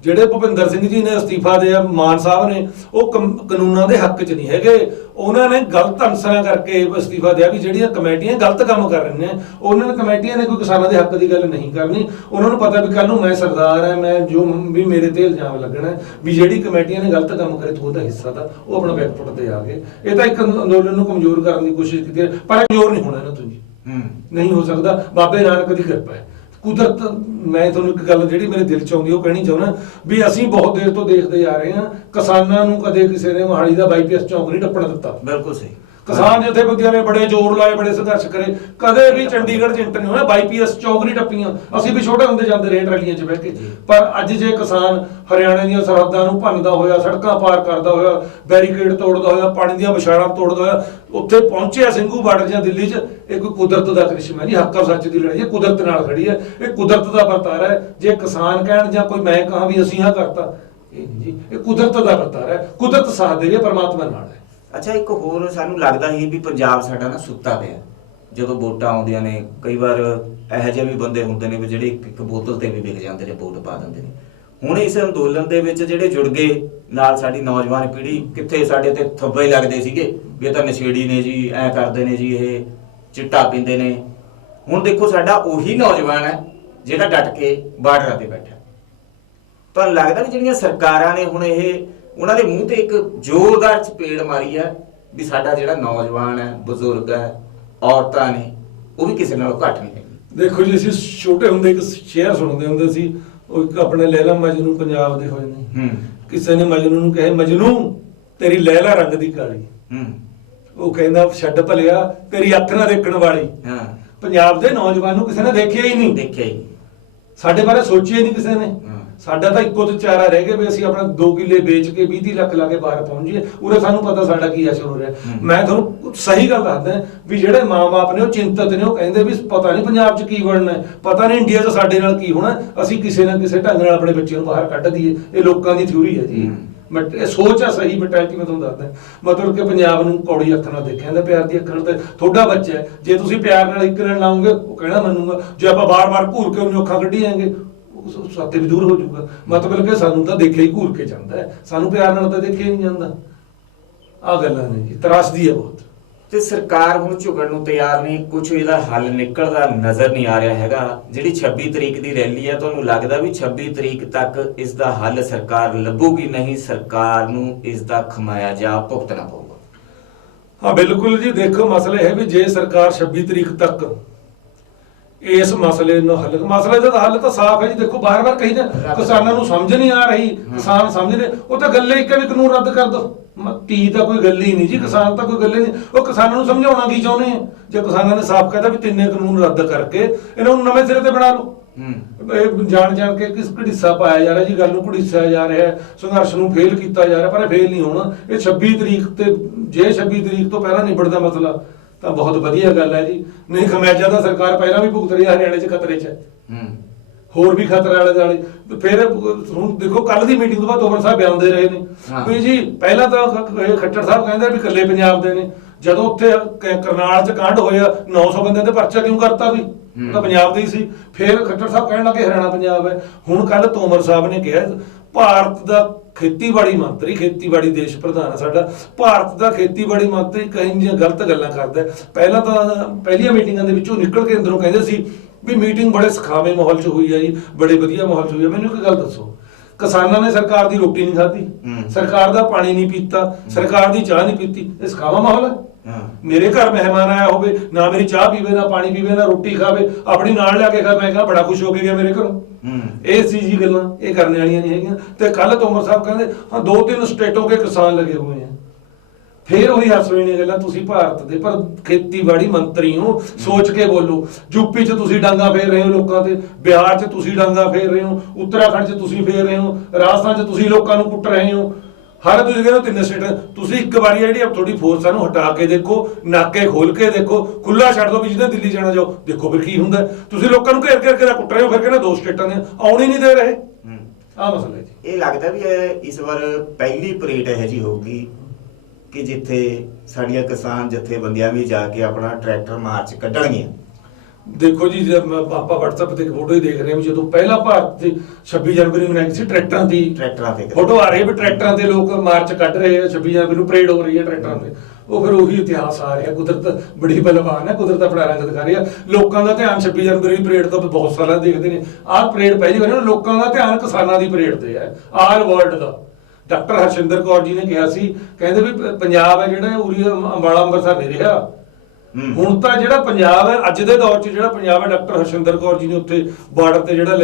ਜਿਹੜੇ ਭੁਪਿੰਦਰ ਸਿੰਘ ਜੀ ਨੇ ਅਸਤੀਫਾ ਦਿਆ, ਮਾਨ ਸਾਹਿਬ ਨੇ, ਉਹ ਕਾਨੂੰਨਾਂ ਦੇ ਹੱਕ 'ਚ ਨਹੀਂ ਹੈਗੇ। ਉਹਨਾਂ ਨੇ ਗਲਤ ਅਨਸਰਾਂ ਕਰਕੇ ਅਸਤੀਫਾ ਦਿਆ ਵੀ ਜਿਹੜੀਆਂ ਕਮੇਟੀਆਂ ਗਲਤ ਕੰਮ ਕਰ ਰਹੀਆਂ ਨੇ। ਉਹਨਾਂ ਨੇ ਕਮੇਟੀਆਂ ਨੇ ਕੋਈ ਕਿਸਾਨਾਂ ਦੇ ਹੱਕ ਦੀ ਗੱਲ ਨਹੀਂ ਕਰਨੀ। ਉਹਨਾਂ ਨੂੰ ਪਤਾ ਵੀ ਕੱਲ ਨੂੰ ਮੈਂ ਸਰਦਾਰ ਹਾਂ, ਮੈਂ ਜੋ ਵੀ ਮੇਰੇ ਤੇ ਇਲਜ਼ਾਮ ਲੱਗਣਾ ਵੀ ਜਿਹੜੀ ਕਮੇਟੀਆਂ ਨੇ ਗਲਤ ਕੰਮ ਕਰੇ ਤੂੰ ਉਹਦਾ ਹਿੱਸਾ ਦਾ, ਉਹ ਆਪਣਾ ਬੈਕਫੁੱਟ ਤੇ ਆ ਗਏ। ਇਹ ਤਾਂ ਇੱਕ ਅੰਦੋਲਨ ਨੂੰ ਕਮਜ਼ੋਰ ਕਰਨ ਦੀ ਕੋਸ਼ਿਸ਼ ਕੀਤੀ, ਪਰ ਕਮਜ਼ੋਰ ਨਹੀਂ ਹੋਣਾ ਇਹਨਾਂ ਤੋਂ ਜੀ, ਨਹੀਂ ਹੋ ਸਕਦਾ। ਬਾਬੇ ਨਾਨਕ ਦੀ ਕਿਰਪਾ ਹੈ, ਕੁਦਰਤ। ਮੈਂ ਤੁਹਾਨੂੰ ਇੱਕ ਗੱਲ ਜਿਹੜੀ ਮੇਰੇ ਦਿਲ 'ਚ ਆਉਂਦੀ ਉਹ ਕਹਿਣੀ ਚਾਹੁੰਦਾ ਵੀ ਅਸੀਂ ਬਹੁਤ ਦੇਰ ਤੋਂ ਦੇਖਦੇ ਆ ਰਹੇ ਹਾਂ, ਕਿਸਾਨਾਂ ਨੂੰ ਕਦੇ ਕਿਸੇ ਨੇ ਮੋਹਾਲੀ ਦਾ ਬਾਈਪੀਐਸ ਚੌਂਕ ਨਹੀਂ ਟੱਪਣ ਦਿੱਤਾ। ਬਿਲਕੁਲ ਸਹੀ। ਕਿਸਾਨ ਜਥੇਬੰਦੀਆਂ ਨੇ ਬੜੇ ਜ਼ੋਰ ਲਾਏ, ਬੜੇ ਸੰਘਰਸ਼ ਕਰੇ, ਕਦੇ ਵੀ ਚੰਡੀਗੜ੍ਹ 'ਚ ਇੰਟਰ ਨਹੀਂ ਹੋਇਆ, ਬਾਈਪੀਐਸ ਚੌਂਕ ਨਹੀਂ ਟੱਪੀਆਂ। ਅਸੀਂ ਵੀ ਛੋਟੇ ਹੁੰਦੇ ਜਾਂਦੇ ਰਹੇ ਟਰਾਲੀਆਂ 'ਚ ਬਹਿ ਕੇ। ਪਰ ਅੱਜ ਜੇ ਕਿਸਾਨ ਹਰਿਆਣੇ ਦੀਆਂ ਸਰਹੱਦਾਂ ਨੂੰ ਭੰਨਦਾ ਹੋਇਆ, ਸੜਕਾਂ ਪਾਰ ਕਰਦਾ ਹੋਇਆ, ਬੈਰੀਕੇਡ ਤੋੜਦਾ ਹੋਇਆ, ਪਾਣੀ ਦੀਆਂ ਵਿਛਾੜਾਂ ਤੋੜਦਾ ਹੋਇਆ ਉੱਥੇ ਪਹੁੰਚਿਆ ਸਿੰਘੂ ਬਾਰਡਰ ਜਾਂ ਦਿੱਲੀ 'ਚ, ਇਹ ਕੋਈ ਕੁਦਰਤ ਦਾ ਕ੍ਰਿਸ਼ਮਾ ਨਹੀਂ, ਹੱਕ ਔਰ ਸੱਚ ਦੀ ਲੜਾਈ ਹੈ, ਕੁਦਰਤ ਨਾਲ ਖੜੀ ਹੈ। ਇਹ ਕੁਦਰਤ ਦਾ ਵਰਤਾਰਾ ਹੈ। ਜੇ ਕਿਸਾਨ ਕਹਿਣ ਜਾਂ ਕੋਈ ਮੈਂ ਕਹਾਂ ਵੀ ਅਸੀਂ ਆਹ ਕਰਤਾ, ਇਹ ਨਹੀਂ ਜੀ, ਇਹ ਕੁਦਰਤ ਦਾ ਵਰਤਾਰਾ ਹੈ। ਕੁਦਰਤ ਸਾਥ ਦੇ ਰਹੀ ਹੈ, ਪਰਮਾਤਮਾ ਨਾਲ ਹੈ। ਅੱਛਾ, ਇੱਕ ਹੋਰ ਸਾਨੂੰ ਲੱਗਦਾ ਸੀ ਵੀ ਪੰਜਾਬ ਸਾਡਾ ਨਾ ਸੁੱਤਾ ਪਿਆ। ਜਦੋਂ ਵੋਟਾਂ ਆਉਂਦੀਆਂ ਨੇ, ਕਈ ਵਾਰ ਇਹੋ ਜਿਹੇ ਵੀ ਬੰਦੇ ਹੁੰਦੇ ਨੇ ਵੀ ਜਿਹੜੇ ਇੱਕ ਬੋਤਲ ਤੇ ਵੀ ਵਿਕ ਜਾਂਦੇ ਨੇ, ਵੋਟ ਪਾ ਦਿੰਦੇ ਨੇ। ਹੁਣ ਇਸ ਅੰਦੋਲਨ ਦੇ ਵਿੱਚ ਜਿਹੜੇ ਜੁੜ ਗਏ ਨਾਲ ਸਾਡੀ ਨੌਜਵਾਨ ਪੀੜ੍ਹੀ, ਕਿੱਥੇ ਸਾਡੇ ਤੇ ਥੱਬੇ ਲੱਗਦੇ ਸੀਗੇ ਵੀ ਇਹ ਤਾਂ ਨਸ਼ੇੜੀ ਨੇ ਜੀ, ਐਂ ਕਰਦੇ ਨੇ ਜੀ, ਇਹ ਚਿੱਟਾ ਪੀਂਦੇ ਨੇ। ਹੁਣ ਦੇਖੋ ਸਾਡਾ ਉਹੀ ਨੌਜਵਾਨ ਹੈ ਜਿਹੜਾ ਡਟ ਕੇ ਬਾਰਡਰਾਂ ਤੇ ਬੈਠਾ। ਤੁਹਾਨੂੰ ਲੱਗਦਾ ਵੀ ਜਿਹੜੀਆਂ ਸਰਕਾਰਾਂ ਨੇ ਹੁਣ ਇਹ ਉਹਨਾਂ ਦੇ ਮੂੰਹ ਤੇ ਇੱਕ ਜ਼ੋਰਦਾਰ ਚਪੇੜ ਮਾਰੀ ਹੈ ਵੀ ਸਾਡਾ ਜਿਹੜਾ ਨੌਜਵਾਨ ਹੈ, ਬਜ਼ੁਰਗ ਹੈ, ਔਰਤਾਂ ਨੇ, ਉਹ ਵੀ ਕਿਸੇ ਨਾਲੋਂ ਘੱਟ ਨਹੀਂ ਹੈਗੀ। ਦੇਖੋ ਜੀ, ਅਸੀਂ ਛੋਟੇ ਹੁੰਦੇ ਇੱਕ ਸ਼ੇਅਰ ਸੁਣਦੇ ਹੁੰਦੇ ਸੀ, ਉਹ ਇੱਕ ਆਪਣੇ ਲੈਲਾ ਮਜਨੂ ਪੰਜਾਬ ਦੇ ਹੋਏ ਨੇ। ਕਿਸੇ ਨੇ ਮਜਨੂ ਨੂੰ ਕਹੇ, ਮਜਨੂ ਤੇਰੀ ਲੈਲਾ ਰੰਗ ਦੀ ਕਾਲੀ। ਉਹ ਕਹਿੰਦਾ ਛੱਡ ਭਲਿਆ ਤੇਰੀ ਅੱਖ ਨਾ ਦੇਖਣ ਵਾਲੀ। ਪੰਜਾਬ ਦੇ ਨੌਜਵਾਨ ਨੂੰ ਕਿਸੇ ਨੇ ਦੇਖਿਆ ਹੀ ਨਹੀਂ, ਸਾਡੇ ਬਾਰੇ ਸੋਚਿਆ ਹੀ ਨਹੀਂ ਕਿਸੇ ਨੇ। ਸਾਡਾ ਤਾਂ ਇੱਕੋ ਤੇ ਚਾਰਾ ਰਹਿ ਗਿਆ ਵੀ ਅਸੀਂ ਆਪਣਾ 2 ਕਿੱਲੇ ਵੇਚ ਕੇ 20 ਲੱਖ ਲਾ ਕੇ ਬਾਹਰ ਪਹੁੰਚ ਜਾਈਏ। ਉਰੇ ਸਾਨੂੰ ਪਤਾ ਸਾਡਾ ਕੀ ਅਸਰ ਹੋ ਰਿਹਾ। ਮੈਂ ਤੁਹਾਨੂੰ ਸਹੀ ਗੱਲ ਦੱਸਦਾ ਵੀ ਜਿਹੜੇ ਮਾਂ-ਬਾਪ ਨੇ ਉਹ ਚਿੰਤਤ ਨੇ, ਉਹ ਕਹਿੰਦੇ ਵੀ ਪਤਾ ਨਹੀਂ ਪੰਜਾਬ 'ਚ ਕੀ ਬਣਨਾ, ਪਤਾ ਨਹੀਂ ਇੰਡੀਆ 'ਚ ਸਾਡੇ ਨਾਲ ਕੀ ਹੋਣਾ, ਅਸੀਂ ਕਿਸੇ ਨਾ ਕਿਸੇ ਢੰਗ ਨਾਲ ਆਪਣੇ ਬੱਚਿਆਂ ਨੂੰ ਬਾਹਰ ਕੱਢ ਦਈਏ। ਇਹ ਲੋਕਾਂ ਦੀ ਥਿਊਰੀ ਹੈ ਜੀ, ਬਟ ਇਹ ਸੋਚ ਆ ਸਹੀ ਮੈਂਟੈਲਿਟੀ। ਮੈਂ ਤੁਹਾਨੂੰ ਦੱਸਦਾ ਮਤਲਬ ਕਿ ਪੰਜਾਬ ਨੂੰ ਕੌੜੀ ਅੱਖ ਨਾਲ ਦੇਖਿਆ ਜਾਂਦਾ, ਪਿਆਰ ਦੀ ਅੱਖ ਨਾਲ। ਤੇ ਤੁਹਾਡਾ ਬੱਚਾ ਹੈ, ਜੇ ਤੁਸੀਂ ਪਿਆਰ ਨਾਲ ਇੱਕ ਨਾਲ ਲਾਉਂਗੇ ਉਹ ਕਹਿਣਾ ਮੰਨੂਗਾ। ਜੇ ਆਪਾਂ ਬਾਰ-ਬਾਰ ਘੂਰ ਕੇ ਉਹਨੂੰ ਅੱਖਾਂ ਕੱਢੀ ਜਾਵਾਂਗੇ ਸਾਤੇ ਵੀ ਦੂਰ ਹੋ ਜਾਊਗਾ। ਮਤਲਬ ਕਿ ਸਾਨੂੰ ਤਾਂ ਦੇਖਿਆ ਹੀ ਘੂਰ ਕੇ ਜਾਂਦਾ ਹੈ, ਸਾਨੂੰ ਪਿਆਰ ਨਾਲ ਤਾਂ ਦੇਖਿਆ ਨਹੀਂ ਜਾਂਦਾ। ਆਹ ਗੱਲਾਂ ਨੇ ਜੀ, ਤਰਾਸਦੀ ਹੈ ਬਹੁਤ। ਤੇ ਸਰਕਾਰ ਹੁਣ ਝੁਕਣ ਨੂੰ ਤਿਆਰ ਨਹੀਂ, ਕੁਝ ਇਹਦਾ ਹੱਲ ਨਿਕਲਦਾ ਨਜ਼ਰ ਨਹੀਂ ਆ ਰਿਹਾ ਹੈਗਾ। ਜਿਹੜੀ 26 ਤਰੀਕ ਦੀ ਰੈਲੀ ਹੈ, ਤੁਹਾਨੂੰ ਲੱਗਦਾ ਵੀ 26 ਤਰੀਕ ਤੱਕ ਇਸ ਦਾ ਹੱਲ ਸਰਕਾਰ ਲੱਭੂਗੀ? ਨਹੀਂ, ਸਰਕਾਰ ਨੂੰ ਇਸ ਦਾ ਖਮਾਇਆ ਭੁਗਤਣਾ ਪਊਗਾ। ਹਾਂ ਬਿਲਕੁਲ ਜੀ। ਦੇਖੋ ਮਸਲਾ ਇਹ ਹੈ ਵੀ ਜੇ ਸਰਕਾਰ 26 ਤਰੀਕ ਤੱਕ ਇਸ ਮਸਲੇ ਨੂੰ ਮਸਲੇ ਦਾ ਹੱਲ ਤਾਂ ਸਾਫ਼ ਹੈ ਜੀ। ਦੇਖੋ ਬਾਰ-ਬਾਰ ਕਹੀ ਨਾ ਕਿਸਾਨਾਂ ਨੂੰ ਸਮਝ ਨਹੀਂ ਆ ਰਹੀ, ਕਿਸਾਨ ਸਮਝਦੇ, ਉਹ ਤਾਂ ਗੱਲੇ ਇੱਕ ਵੀ ਕਾਨੂੰਨ ਰੱਦ ਕਰ ਦੋ। ਤੀ ਤਾਂ ਕੋਈ ਗੱਲ ਹੀ ਨਹੀਂ ਜੀ, ਕਿਸਾਨ ਤਾਂ ਕੋਈ ਗੱਲ ਹੀ ਨਹੀਂ। ਉਹ ਕਿਸਾਨਾਂ ਨੂੰ ਸਮਝਾਉਣਾ ਕੀ ਚਾਹੁੰਦੇ ਆ? ਜੇ ਕਿਸਾਨਾਂ ਨੇ ਸਾਫ਼ ਕਹਿਤਾ ਵੀ 3 ਕਾਨੂੰਨ ਰੱਦ ਕਰਕੇ ਇਹਨਾਂ ਨੂੰ ਨਵੇਂ ਸਿਰੇ ਤੇ ਬਣਾ ਲਓ। ਇਹ ਜਾਣ ਕੇ ਕਿਸ ਘੜੀਸਾ ਪਾਇਆ ਜਾ ਰਿਹਾ ਜੀ, ਗੱਲ ਨੂੰ ਘੜੀਸਿਆ ਜਾ ਰਿਹਾ, ਸੰਘਰਸ਼ ਨੂੰ ਫੇਲ ਕੀਤਾ ਜਾ ਰਿਹਾ, ਪਰ ਇਹ ਫੇਲ ਨਹੀਂ ਹੋਣਾ। ਇਹ 26 ਤਰੀਕ ਤੇ, ਜੇ 26 ਤਰੀਕ ਤੋਂ ਪਹਿਲਾਂ ਨਿਬੜਦਾ ਮਸਲਾ ਤਾਂ ਬਹੁਤ ਵਧੀਆ ਗੱਲ ਹੈ ਜੀ। ਨਹੀਂ ਖਮਿਆਜਾ ਤਾਂ ਸਰਕਾਰ ਪਹਿਲਾਂ ਵੀ ਭੁਗਤ ਰਹੀ ਹੈ, ਹਰਿਆਣੇ 'ਚ ਖਤਰੇ 'ਚ ਹੈ, ਹੋਰ ਵੀ ਖਤਰੇ ਵਾਲੇ ਦਾਲੇ। ਫਿਰ ਹੁਣ ਦੇਖੋ ਕੱਲ ਦੀ ਮੀਟਿੰਗ ਤੋਂ ਬਾਅਦ ਤੋਮਰ ਸਾਹਿਬ ਬਿਆਨ ਦੇ ਰਹੇ ਨੇ ਵੀ ਜੀ ਪਹਿਲਾਂ ਤਾਂ ਖੱਟਰ ਸਾਹਿਬ ਕਹਿੰਦੇ ਵੀ ਇਕੱਲੇ ਪੰਜਾਬ ਦੇ ਨੇ, ਜਦੋਂ ਉੱਥੇ ਕਰਨਾਲ 'ਚ ਕਾਂਡ ਹੋਇਆ 900 ਬੰਦਿਆਂ ਤੇ ਪਰਚਾ ਕਿਉਂ ਕਰਤਾ ਵੀ ਤਾਂ ਪੰਜਾਬ ਦੇ ਹੀ ਸੀ। ਫਿਰ ਖੱਟਰ ਸਾਹਿਬ ਕਹਿਣ ਲੱਗੇ ਹਰਿਆਣਾ ਪੰਜਾਬ ਹੈ। ਹੁਣ ਕੱਲ ਤੋਮਰ ਸਾਹਿਬ ਨੇ ਕਿਹਾ ਭਾਰਤ ਦਾ ਖੇਤੀਬਾੜੀ ਮੰਤਰੀ, ਖੇਤੀਬਾੜੀ ਦੇਸ਼ ਪ੍ਰਧਾਨ ਹੈ ਸਾਡਾ, ਭਾਰਤ ਦਾ ਖੇਤੀਬਾੜੀ ਮੰਤਰੀ ਕਈ ਜਿਹੀਆਂ ਗਲਤ ਗੱਲਾਂ ਕਰਦਾ। ਪਹਿਲਾਂ ਤਾਂ ਪਹਿਲੀਆਂ ਮੀਟਿੰਗਾਂ ਦੇ ਵਿੱਚੋਂ ਨਿਕਲ ਕੇ ਅੰਦਰੋਂ ਕਹਿੰਦੇ ਸੀ ਵੀ ਮੀਟਿੰਗ ਬੜੇ ਸਖਾਵੇਂ ਮਾਹੌਲ 'ਚ ਹੋਈ ਹੈ ਜੀ, ਬੜੇ ਵਧੀਆ ਮਾਹੌਲ 'ਚ ਹੋਈ ਹੈ। ਮੈਨੂੰ ਇੱਕ ਗੱਲ ਦੱਸੋ, ਕਿਸਾਨਾਂ ਨੇ ਸਰਕਾਰ ਦੀ ਰੋਟੀ ਨਹੀਂ ਖਾਧੀ, ਸਰਕਾਰ ਦਾ ਪਾਣੀ ਨਹੀਂ ਪੀਤਾ, ਸਰਕਾਰ ਦੀ ਚਾਹ ਨਹੀਂ ਪੀਤੀ, ਇਹ ਸਖਾਵਾ ਮਾਹੌਲ ਹੈ? ਮੇਰੇ ਘਰ ਮਹਿਮਾਨ ਆਇਆ ਹੋਵੇ, ਨਾ ਮੇਰੀ ਚਾਹ ਪੀਵੇ, ਨਾ ਪਾਣੀ ਪੀਵੇ, ਨਾ ਰੋਟੀ ਖਾਵੇ, ਆਪਣੀ ਨਾਲ ਲਿਆ ਕੇ ਖਾ, ਮੈਂ ਕਿਹਾ ਬੜਾ ਖੁਸ਼ ਹੋ ਕੇ ਗਿਆ ਮੇਰੇ ਘਰੋਂ। ਇਹ ਸੀ ਜੀ ਗੱਲਾਂ, ਇਹ ਕਰਨ ਵਾਲੀਆਂ ਨਹੀਂ ਹੈਗੀਆਂ। ਤੇ ਕੱਲ ਤੋਮਰ ਸਾਹਿਬ ਕਹਿੰਦੇ ਹਾਂ 2-3 ਸਟੇਟੋਂ ਕੇ ਕਿਸਾਨ ਲਗੇ ਹੋਏ ਆ। ਫਿਰ ਉਹੀ ਹੱਸਵੇਂ ਨੇ ਗੱਲਾਂ, ਤੁਸੀਂ ਭਾਰਤ ਦੇ ਪਰ ਖੇਤੀਬਾੜੀ ਮੰਤਰੀ ਹੋ, ਸੋਚ ਕੇ ਬੋਲੋ। ਯੂਪੀ 'ਚ ਤੁਸੀਂ ਡਾਂਗਾ ਫੇਰ ਰਹੇ ਹੋ ਲੋਕਾਂ ਤੇ, ਬਿਹਾਰ 'ਚ ਤੁਸੀਂ ਡਾਂਗਾ ਫੇਰ ਰਹੇ ਹੋ, ਉੱਤਰਾਖੰਡ 'ਚ ਤੁਸੀਂ ਫੇਰ ਰਹੇ ਹੋ, ਰਾਜਸਥਾਨ 'ਚ ਤੁਸੀਂ ਲੋਕਾਂ ਨੂੰ ਕੁੱਟ ਰਹੇ ਹੋ। ਹਰ ਤੁਸੀਂ ਕਹਿੰਦੇ 3 ਸਟੇਟ, ਤੁਸੀਂ ਇੱਕ ਵਾਰੀ ਜਿਹੜੀ ਤੁਹਾਡੀ ਫੋਰਸਾਂ ਨੂੰ ਹਟਾ ਕੇ ਦੇਖੋ, ਨਾਕੇ ਖੋਲ ਕੇ ਦੇਖੋ, ਖੁੱਲਾ ਛੱਡ ਦਿਓ ਵੀ ਜਿਹਨੇ ਦਿੱਲੀ ਜਾਣਾ ਜਾਓ, ਦੇਖੋ ਫਿਰ ਕੀ ਹੁੰਦਾ। ਤੁਸੀਂ ਲੋਕਾਂ ਨੂੰ ਘੇਰ ਕੇ ਕੁੱਟ ਰਹੇ ਹੋ, ਫਿਰ ਕਹਿੰਦੇ 2 ਸਟੇਟਾਂ ਦੇ ਆਉਣ ਹੀ ਨਹੀਂ ਦੇ ਰਹੇ। ਆਹ ਮਸਲਾ ਜੀ। ਇਹ ਲੱਗਦਾ ਵੀ ਇਸ ਵਾਰ ਪਹਿਲੀ ਪਰੇਡ ਇਹੋ ਜਿਹੀ ਹੋਊਗੀ ਕਿ ਜਿੱਥੇ ਸਾਡੀਆਂ ਕਿਸਾਨ ਜਥੇਬੰਦੀਆਂ ਵੀ ਜਾ ਕੇ ਆਪਣਾ ਟਰੈਕਟਰ ਮਾਰਚ ਕੱਢਣਗੀਆਂ। ਦੇਖੋ ਜੀ, ਆਪਾਂ WhatsApp ਤੇ ਇੱਕ ਫੋਟੋ ਹੀ ਦੇਖ ਰਹੇ ਹਾਂ, ਜਦੋਂ ਪਹਿਲਾ ਭਾਰਤ ਦੀ 26 ਜਨਵਰੀ ਮਨਾਈ ਸੀ ਟਰੈਕਟਰਾਂ ਤੇ ਫੋਟੋ ਆ ਰਹੀ ਹੈ ਵੀ ਟਰੈਕਟਰਾਂ ਤੇ ਲੋਕ ਮਾਰਚ ਕੱਢ ਰਹੇ ਆ, 26 ਜਨਵਰੀ ਨੂੰ ਪਰੇਡ ਹੋ ਰਹੀ ਹੈ ਟਰੈਕਟਰਾਂ ਤੇ। ਉਹ ਫਿਰ ਉਹੀ ਇਤਿਹਾਸ ਆ ਰਿਹਾ। ਕੁਦਰਤ ਬੜੀ ਬਲਵਾਨ ਹੈ, ਕੁਦਰਤ ਆਪਣਾ ਰੰਗ ਦਿਖਾ ਰਹੀ ਹੈ। ਲੋਕਾਂ ਦਾ ਧਿਆਨ 26 ਜਨਵਰੀ ਦੀ ਪਰੇਡ ਤੋਂ ਬਹੁਤ ਸਾਲਾਂ ਦੇਖਦੇ ਨੇ, ਆਹ ਪਰੇਡ ਪਹਿਲੀ ਵਾਰ ਲੋਕਾਂ ਦਾ ਧਿਆਨ ਕਿਸਾਨਾਂ ਦੀ ਪਰੇਡ ਤੇ ਹੈ, ਆਲ ਵਰਲਡ ਦਾ। ਡਾਕਟਰ ਹਰਸ਼ਿੰਦਰ ਕੌਰ ਜੀ ਨੇ ਕਿਹਾ ਸੀ, ਕਹਿੰਦੇ ਵੀ ਪੰਜਾਬ ਹੈ ਜਿਹੜਾ ਉਰੀ ਅੰਬਾਲਾ ਅੰਮ੍ਰਿਤਸਰ ਨਹੀਂ ਰਿਹਾ। ਹੁਣ ਤਾਂ ਜਿਹੜਾ ਪੰਜਾਬ ਹੈ ਅੱਜ ਦੇ ਦੌਰ 'ਚ, ਜਿਹੜਾ ਪੰਜਾਬ ਹੈ, ਡਾਕਟਰ ਹਰਸ਼ਿੰਦਰ ਕੌਰ ਜੀ ਨੇ ਉੱਥੇ ਬਾਰਡਰ ਤੇ ਜਿਹੜਾ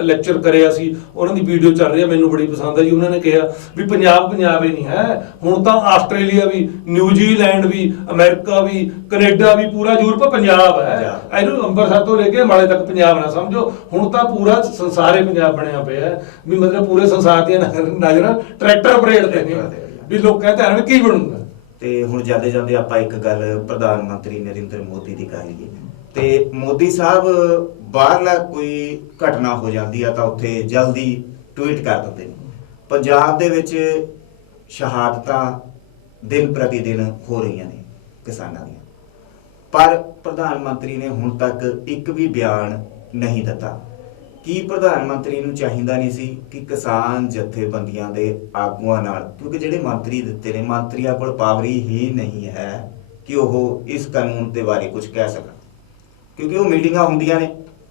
ਲੈਕਚਰ ਕਰਿਆ ਸੀ, ਉਹਨਾਂ ਦੀ ਵੀਡੀਓ ਚੱਲ ਰਹੀ ਹੈ, ਮੈਨੂੰ ਬੜੀ ਪਸੰਦ ਹੈ ਜੀ। ਉਹਨਾਂ ਨੇ ਕਿਹਾ ਵੀ ਪੰਜਾਬ ਹੀ ਨਹੀਂ ਹੈ, ਹੁਣ ਤਾਂ ਆਸਟ੍ਰੇਲੀਆ ਵੀ, ਨਿਊਜ਼ੀਲੈਂਡ ਵੀ, ਅਮਰੀਕਾ ਵੀ, ਕੈਨੇਡਾ ਵੀ, ਪੂਰਾ ਯੂਰਪ ਪੰਜਾਬ ਹੈ। ਇਹਨੂੰ ਅੰਮ੍ਰਿਤਸਰ ਤੋਂ ਲੈ ਕੇ ਅੰਬਾਲੇ ਤੱਕ ਪੰਜਾਬ ਨਾ ਸਮਝੋ, ਹੁਣ ਤਾਂ ਪੂਰਾ ਸੰਸਾਰ ਹੀ ਪੰਜਾਬ ਬਣਿਆ ਪਿਆ ਵੀ ਮਤਲਬ ਪੂਰੇ ਸੰਸਾਰ ਦੀਆਂ ਨਜ਼ਰਾਂ ਟਰੈਕਟਰ ਪਰੇਡ ਤੇ ਨੇ ਵੀ ਲੋਕਾਂ ਦੇ ਧਿਆਨ ਕੀ ਬਣੂਗਾ। ਤੇ ਹੁਣ ਜਾਂਦੇ ਜਾਂਦੇ ਆਪਾਂ ਇੱਕ ਗੱਲ ਪ੍ਰਧਾਨ ਮੰਤਰੀ ਨਰਿੰਦਰ ਮੋਦੀ ਦੀ ਕਰ ਲਈਏ। ਤੇ ਮੋਦੀ ਸਾਹਿਬ ਬਾਹਰਲਾ ਕੋਈ ਘਟਨਾ ਹੋ ਜਾਂਦੀ ਆ ਤਾਂ ਉੱਥੇ ਜਲਦੀ ਟਵੀਟ ਕਰ ਦਿੰਦੇ ਨੇ। ਪੰਜਾਬ ਦੇ ਵਿੱਚ ਸ਼ਹਾਦਤਾਂ ਦਿਨ ਪ੍ਰਤੀ ਦਿਨ ਹੋ ਰਹੀਆਂ ਨੇ ਕਿਸਾਨਾਂ ਦੀਆਂ, ਪਰ ਪ੍ਰਧਾਨ ਮੰਤਰੀ ਨੇ ਹੁਣ ਤੱਕ ਇੱਕ ਵੀ ਬਿਆਨ ਨਹੀਂ ਦਿੱਤਾ। ਕੀ ਪ੍ਰਧਾਨ ਮੰਤਰੀ ਨੂੰ ਚਾਹੀਦਾ ਨਹੀਂ ਸੀ ਕਿ ਕਿਸਾਨ ਜਥੇਬੰਦੀਆਂ ਦੇ ਆਗੂਆਂ ਨਾਲ, ਕਿਉਂਕਿ ਜਿਹੜੇ ਮੰਤਰੀ ਦਿੱਤੇ ਨੇ, ਮੰਤਰੀਆਂ ਕੋਲ ਪਾਵਰੀ ਹੀ ਨਹੀਂ ਹੈ ਕਿ ਉਹ ਇਸ ਕਾਨੂੰਨ ਦੇ ਬਾਰੇ ਕੁਝ ਕਹਿ ਸਕਣ, ਕਿਉਂਕਿ ਉਹ ਮੀਟਿੰਗਾਂ ਹੁੰਦੀਆਂ ਨੇ,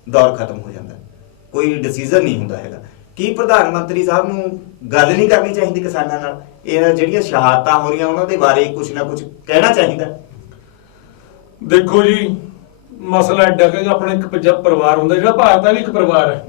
ਦੌਰ ਖਤਮ ਹੋ ਜਾਂਦਾ, ਕੋਈ ਡਿਸੀਜਨ ਨਹੀਂ ਹੁੰਦਾ ਹੈਗਾ। ਕੀ ਪ੍ਰਧਾਨ ਮੰਤਰੀ ਸਾਹਿਬ ਨੂੰ ਗੱਲ ਨਹੀਂ ਕਰਨੀ ਚਾਹੀਦੀ ਕਿਸਾਨਾਂ ਨਾਲ? ਇਹ ਜਿਹੜੀਆਂ ਸ਼ਹਾਦਤਾਂ ਹੋ ਰਹੀਆਂ ਉਹਨਾਂ ਦੇ ਬਾਰੇ ਕੁਝ ਨਾ ਕੁਝ ਕਹਿਣਾ ਚਾਹੀਦਾ। ਦੇਖੋ ਜੀ, ਮਸਲਾ ਐਡਾ ਕਿ ਆਪਣੇ ਇੱਕ ਪੰਜਾਬ ਪਰਿਵਾਰ ਹੁੰਦਾ, ਜਿਹੜਾ ਭਾਰਤ ਦਾ ਵੀ ਇੱਕ ਪਰਿਵਾਰ ਹੈ।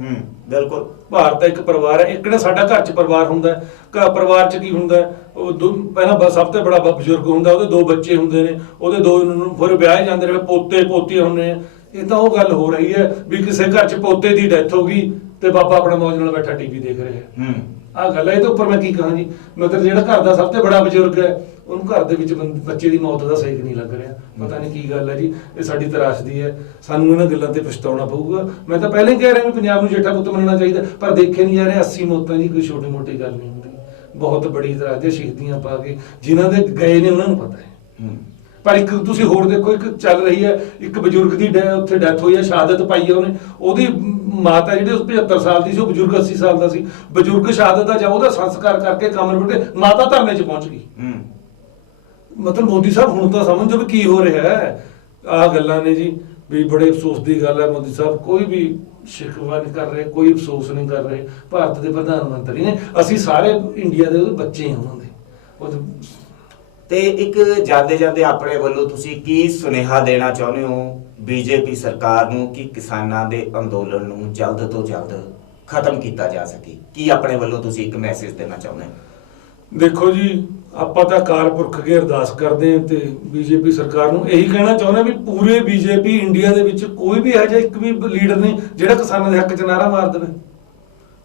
ਬਿਲਕੁਲ, ਭਾਰਤ ਦਾ ਇੱਕ ਪਰਿਵਾਰ ਹੈ। ਇੱਕ ਨਾ ਸਾਡਾ ਘਰ 'ਚ ਪਰਿਵਾਰ ਹੁੰਦਾ ਹੈ। ਪਰਿਵਾਰ 'ਚ ਕੀ ਹੁੰਦਾ ਹੈ, ਉਹ ਪਹਿਲਾਂ ਸਭ ਤੋਂ ਬੜਾ ਬਜ਼ੁਰਗ ਹੁੰਦਾ, ਉਹਦੇ 2 ਬੱਚੇ ਹੁੰਦੇ ਨੇ, ਉਹਦੇ 2 ਫਿਰ ਵਿਆਹੇ ਜਾਂਦੇ ਨੇ, ਪੋਤੇ ਪੋਤੀਆਂ ਹੁੰਦੇ ਆ। ਇਹ ਤਾਂ ਉਹ ਗੱਲ ਹੋ ਰਹੀ ਹੈ ਵੀ ਕਿਸੇ ਘਰ 'ਚ ਪੋਤੇ ਦੀ ਡੈਥ ਹੋ ਗਈ ਤੇ ਬਾਬਾ ਆਪਣਾ ਮੌਜ ਨਾਲ ਬੈਠਾ ਟੀਵੀ ਦੇਖ ਰਿਹਾ। ਆਹ ਗੱਲ ਹੈ। ਇਹਦੇ ਉੱਪਰ ਮੈਂ ਕੀ ਕਹਾਂ ਜੀ, ਮਤਲਬ ਜਿਹੜਾ ਘਰ ਦਾ ਸਭ ਤੋਂ ਬੜਾ ਬਜ਼ੁਰਗ ਹੈ, ਉਹਨੂੰ ਘਰ ਦੇ ਵਿੱਚ ਬੱਚੇ ਦੀ ਮੌਤ ਦਾ ਸੇਕ ਨਹੀਂ ਲੱਗ ਰਿਹਾ। ਪਤਾ ਨਹੀਂ ਕੀ ਗੱਲ ਹੈ ਜੀ, ਇਹ ਸਾਡੀ ਤਰਾਸ਼ਦੀ ਹੈ। ਸਾਨੂੰ ਇਹਨਾਂ ਗੱਲਾਂ ਤੇ ਪਛਤਾਉਣਾ ਪਊਗਾ। ਮੈਂ ਤਾਂ ਪਹਿਲਾਂ ਹੀ ਕਹਿ ਰਿਹਾ ਵੀ ਪੰਜਾਬ ਨੂੰ ਜੇਠਾ ਪੁੱਤ ਮੰਨਣਾ ਚਾਹੀਦਾ, ਪਰ ਦੇਖੇ ਨਹੀਂ ਜਾ ਰਹੇ 80 ਮੌਤਾਂ ਦੀ ਕੋਈ ਛੋਟੀ ਮੋਟੀ ਗੱਲ ਨਹੀਂ ਹੁੰਦੀ। ਬਹੁਤ ਬੜੀ ਤਰ੍ਹਾਂ ਦੀਆਂ ਸ਼ਹੀਦੀਆਂ ਪਾ ਕੇ ਜਿਨ੍ਹਾਂ ਦੇ ਗਏ ਨੇ ਉਹਨਾਂ ਨੂੰ ਪਤਾ ਹੈ। ਪਰ ਇੱਕ ਤੁਸੀਂ ਹੋਰ ਦੇਖੋ, ਇੱਕ ਚੱਲ ਰਹੀ ਹੈ, ਇੱਕ ਬਜ਼ੁਰਗ ਦੀ ਉੱਥੇ ਡੈਥ ਹੋਈ ਹੈ, ਸ਼ਹਾਦਤ ਪਾਈ ਹੈ ਉਹਨੇ। ਉਹਦੀ ਮਾਤਾ ਜਿਹੜੀ 75 ਸਾਲ ਦੀ ਸੀ, ਉਹ ਬਜ਼ੁਰਗ 80 ਸਾਲ ਦਾ ਸੀ। ਬਜ਼ੁਰਗ ਸ਼ਹਾਦਤ ਦਾ ਜਾਂ ਉਹਦਾ ਸੰਸਕਾਰ ਕਰਕੇ ਕੰਮ ਨਿਬੜ ਕੇ ਮਾਤਾ ਧਰਨੇ 'ਚ ਪਹੁੰਚ ਗਈ। ਮਤਲਬ ਮੋਦੀ ਸਾਹਿਬ ਹੁਣ ਤਾਂ ਸਮਝੋ ਵੀ ਕੀ ਹੋ ਰਿਹਾ ਹੈ। ਆਹ ਗੱਲਾਂ ਨੇ ਜੀ, ਵੀ ਬੜੇ ਅਫਸੋਸ ਦੀ ਗੱਲ ਹੈ। ਮੋਦੀ ਸਾਹਿਬ ਕੋਈ ਵੀ ਸ਼ਿਕਵਾ ਨਹੀਂ ਕਰ ਰਹੇ, ਕੋਈ ਅਫਸੋਸ ਨਹੀਂ ਕਰ ਰਹੇ। ਭਾਰਤ ਦੇ ਪ੍ਰਧਾਨ ਮੰਤਰੀ ਨੇ, ਅਸੀਂ ਸਾਰੇ ਇੰਡੀਆ ਦੇ ਉਹਦੇ ਬੱਚੇ ਹਾਂ ਉਹਨਾਂ ਦੇ। ਤੇ ਇੱਕ ਜਾਂਦੇ ਜਾਂਦੇ ਆਪਣੇ ਵੱਲੋਂ ਤੁਸੀਂ ਕੀ ਸੁਨੇਹਾ ਦੇਣਾ ਚਾਹੁੰਦੇ ਹੋ ਬੀਜੇਪੀ ਸਰਕਾਰ ਨੂੰ ਕਿ ਕਿਸਾਨਾਂ ਦੇ ਅੰਦੋਲਨ ਨੂੰ ਜਲਦ ਤੋਂ ਜਲਦ ਖਤਮ ਕੀਤਾ ਜਾ ਸਕੇ? ਕੀ ਆਪਣੇ ਵੱਲੋਂ ਤੁਸੀਂ ਇੱਕ ਮੈਸੇਜ ਦੇਣਾ ਚਾਹੁੰਦੇ ਹੋ? ਦੇਖੋ ਜੀ, ਆਪਾਂ ਤਾਂ ਅਕਾਲ ਪੁਰਖ ਅੱਗੇ ਅਰਦਾਸ ਕਰਦੇ ਹਾਂ ਤੇ ਬੀਜੇਪੀ ਸਰਕਾਰ ਨੂੰ ਇਹੀ ਕਹਿਣਾ ਚਾਹੁੰਦੇ ਵੀ ਪੂਰੇ ਬੀਜੇਪੀ ਇੰਡੀਆ ਦੇ ਵਿੱਚ ਕੋਈ ਵੀ ਇਹੋ ਜਿਹਾ ਇੱਕ ਵੀ ਲੀਡਰ ਨਹੀਂ ਜਿਹੜਾ ਕਿਸਾਨਾਂ ਦੇ ਹੱਕ 'ਚ ਨਾਅਰਾ ਮਾਰ ਦੇਵੇ।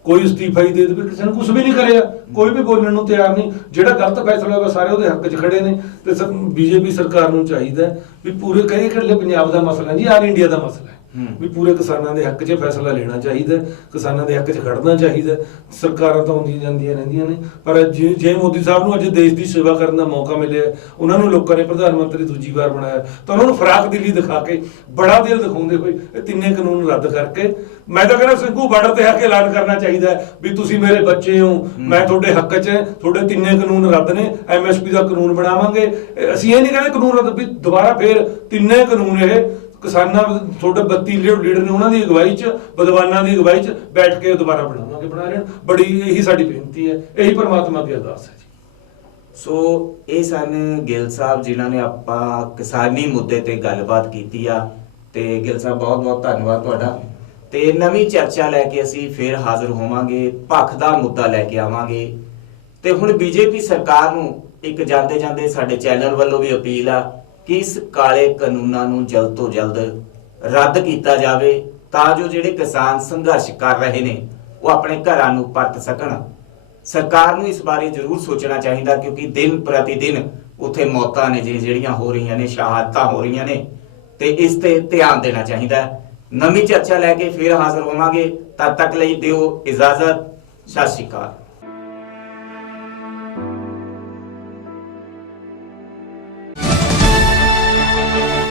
ਕੋਈ ਅਸਤੀਫਾ ਹੀ ਦੇ ਦੇਵੇ, ਕਿਸੇ ਨੇ ਕੁਝ ਵੀ ਨਹੀਂ ਕਰਿਆ, ਕੋਈ ਵੀ ਬੋਲਣ ਨੂੰ ਤਿਆਰ ਨਹੀਂ। ਜਿਹੜਾ ਗਲਤ ਫੈਸਲਾ ਹੋਇਆ ਸਾਰੇ ਉਹਦੇ ਹੱਕ 'ਚ ਖੜੇ ਨੇ। ਤੇ ਬੀਜੇਪੀ ਸਰਕਾਰ ਨੂੰ ਚਾਹੀਦਾ ਵੀ ਪੂਰੇ ਕਈ ਇਕੱਲੇ ਪੰਜਾਬ ਦਾ ਮਸਲਾ ਜੀ, ਆਲ ਇੰਡੀਆ ਦਾ ਮਸਲਾ ਹੈ, ਵੀ ਪੂਰੇ ਕਿਸਾਨਾਂ ਦੇ ਹੱਕ 'ਚ ਫੈਸਲਾ ਲੈਣਾ ਚਾਹੀਦਾ, ਕਿਸਾਨਾਂ ਦੇ ਹੱਕ 'ਚ ਖੜਨਾ ਚਾਹੀਦਾ। ਸਰਕਾਰਾਂ ਤਾਂ ਆਉਂਦੀਆਂ ਜਾਂਦੀਆਂ ਰਹਿੰਦੀਆਂ ਨੇ, ਪਰ ਜੇ ਮੋਦੀ ਸਾਹਿਬ ਨੂੰ ਅੱਜ ਦੇਸ਼ ਦੀ ਸੇਵਾ ਕਰਨ ਦਾ ਮੌਕਾ ਮਿਲਿਆ, ਉਹਨਾਂ ਨੂੰ ਲੋਕਾਂ ਨੇ ਪ੍ਰਧਾਨ ਮੰਤਰੀ ਦੂਜੀ ਵਾਰ ਬਣਾਇਆ, ਤਾਂ ਉਹਨਾਂ ਨੂੰ ਫਰਾਕ ਦਿਲੀ ਦਿਖਾ ਕੇ, ਬੜਾ ਦਿਲ ਦਿਖਾਉਂਦੇ ਹੋਏ ਇਹ ਤਿੰਨੇ ਕਾਨੂੰਨ ਰੱਦ ਕਰਕੇ, ਮੈਂ ਤਾਂ ਕਹਿੰਦਾ ਸਿੰਘੂ ਬਾਰਡਰ ਤੇ ਆ ਕੇ ਐਲਾਨ ਕਰਨਾ ਚਾਹੀਦਾ ਵੀ ਤੁਸੀਂ ਮੇਰੇ ਬੱਚੇ ਹੋ, ਮੈਂ ਤੁਹਾਡੇ ਹੱਕ 'ਚ, ਤੁਹਾਡੇ ਤਿੰਨੇ ਕਾਨੂੰਨ ਰੱਦ ਨੇ, MSP ਦਾ ਕਾਨੂੰਨ ਬਣਾਵਾਂਗੇ। ਅਸੀਂ ਇਹ ਨਹੀਂ ਕਹਿੰਦੇ ਕਾਨੂੰਨ ਰੱਦ, ਵੀ ਦੁਬਾਰਾ ਫੇਰ ਤਿੰਨੇ ਕਾਨੂੰਨ ਇਹ ਕਿਸਾਨਾਂ ਤੁਹਾਡੇ 32 ਲੀਡਰ ਨੇ, ਉਹਨਾਂ ਦੀ ਅਗਵਾਈ 'ਚ, ਵਿਦਵਾਨਾਂ ਦੀ ਅਗਵਾਈ 'ਚ ਬੈਠ ਕੇ ਦੁਬਾਰਾ ਬਣਾਵਾਂਗੇ, ਬਣਾ ਲੈਣ। ਬੜੀ ਇਹੀ ਸਾਡੀ ਬੇਨਤੀ ਹੈ, ਇਹੀ ਪਰਮਾਤਮਾ ਦੀ ਅਰਦਾਸ ਹੈ ਜੀ। ਸੋ ਇਹ ਸਨ ਗਿੱਲ ਸਾਹਿਬ ਜਿਨ੍ਹਾਂ ਨੇ ਆਪਾਂ ਕਿਸਾਨੀ ਮੁੱਦੇ ਤੇ ਗੱਲਬਾਤ ਕੀਤੀ ਆ। ਤੇ ਗਿੱਲ ਸਾਹਿਬ ਬਹੁਤ ਬਹੁਤ ਧੰਨਵਾਦ ਤੁਹਾਡਾ। ਤੇ ਨਵੀਂ ਚਰਚਾ ਲੈ ਕੇ ਅਸੀਂ ਫੇਰ ਹਾਜ਼ਰ ਹੋਵਾਂਗੇ, ਭੱਖ ਦਾ ਮੁੱਦਾ ਲੈ ਕੇ ਆਵਾਂਗੇ। ਤੇ ਹੁਣ ਬੀਜੇਪੀ ਸਰਕਾਰ ਨੂੰ ਇੱਕ ਜਾਂਦੇ ਜਾਂਦੇ ਸਾਡੇ ਚੈਨਲ ਵੱਲੋਂ ਵੀ ਅਪੀਲ ਆ ਕਿ ਇਸ ਕਾਲੇ ਕਾਨੂੰਨਾਂ ਨੂੰ ਜਲਦ ਤੋਂ ਜਲਦ ਰੱਦ ਕੀਤਾ ਜਾਵੇ, ਤਾਂ ਜੋ ਜਿਹੜੇ ਕਿਸਾਨ ਸੰਘਰਸ਼ ਕਰ ਰਹੇ ਨੇ ਉਹ ਆਪਣੇ ਘਰਾਂ ਨੂੰ ਪਰਤ ਸਕਣ। ਸਰਕਾਰ ਨੂੰ ਇਸ ਬਾਰੇ ਜ਼ਰੂਰ ਸੋਚਣਾ ਚਾਹੀਦਾ, ਕਿਉਂਕਿ ਦਿਨ ਪ੍ਰਤੀ ਦਿਨ ਉੱਥੇ ਮੌਤਾਂ ਨੇ ਜਿਹੜੀਆਂ ਹੋ ਰਹੀਆਂ ਨੇ, ਸ਼ਹਾਦਤਾਂ ਹੋ ਰਹੀਆਂ ਨੇ, ਤੇ ਇਸ ਤੇ ਧਿਆਨ ਦੇਣਾ ਚਾਹੀਦਾ। ਨਵੀਂ ਚਰਚਾ ਲੈ ਕੇ ਫਿਰ ਹਾਜ਼ਰ ਹੋਵਾਂਗੇ। ਤਦ ਤੱਕ ਲਈ ਦਿਓ ਇਜਾਜ਼ਤ। ਸਤਿ ਸ਼੍ਰੀ ਅਕਾਲ।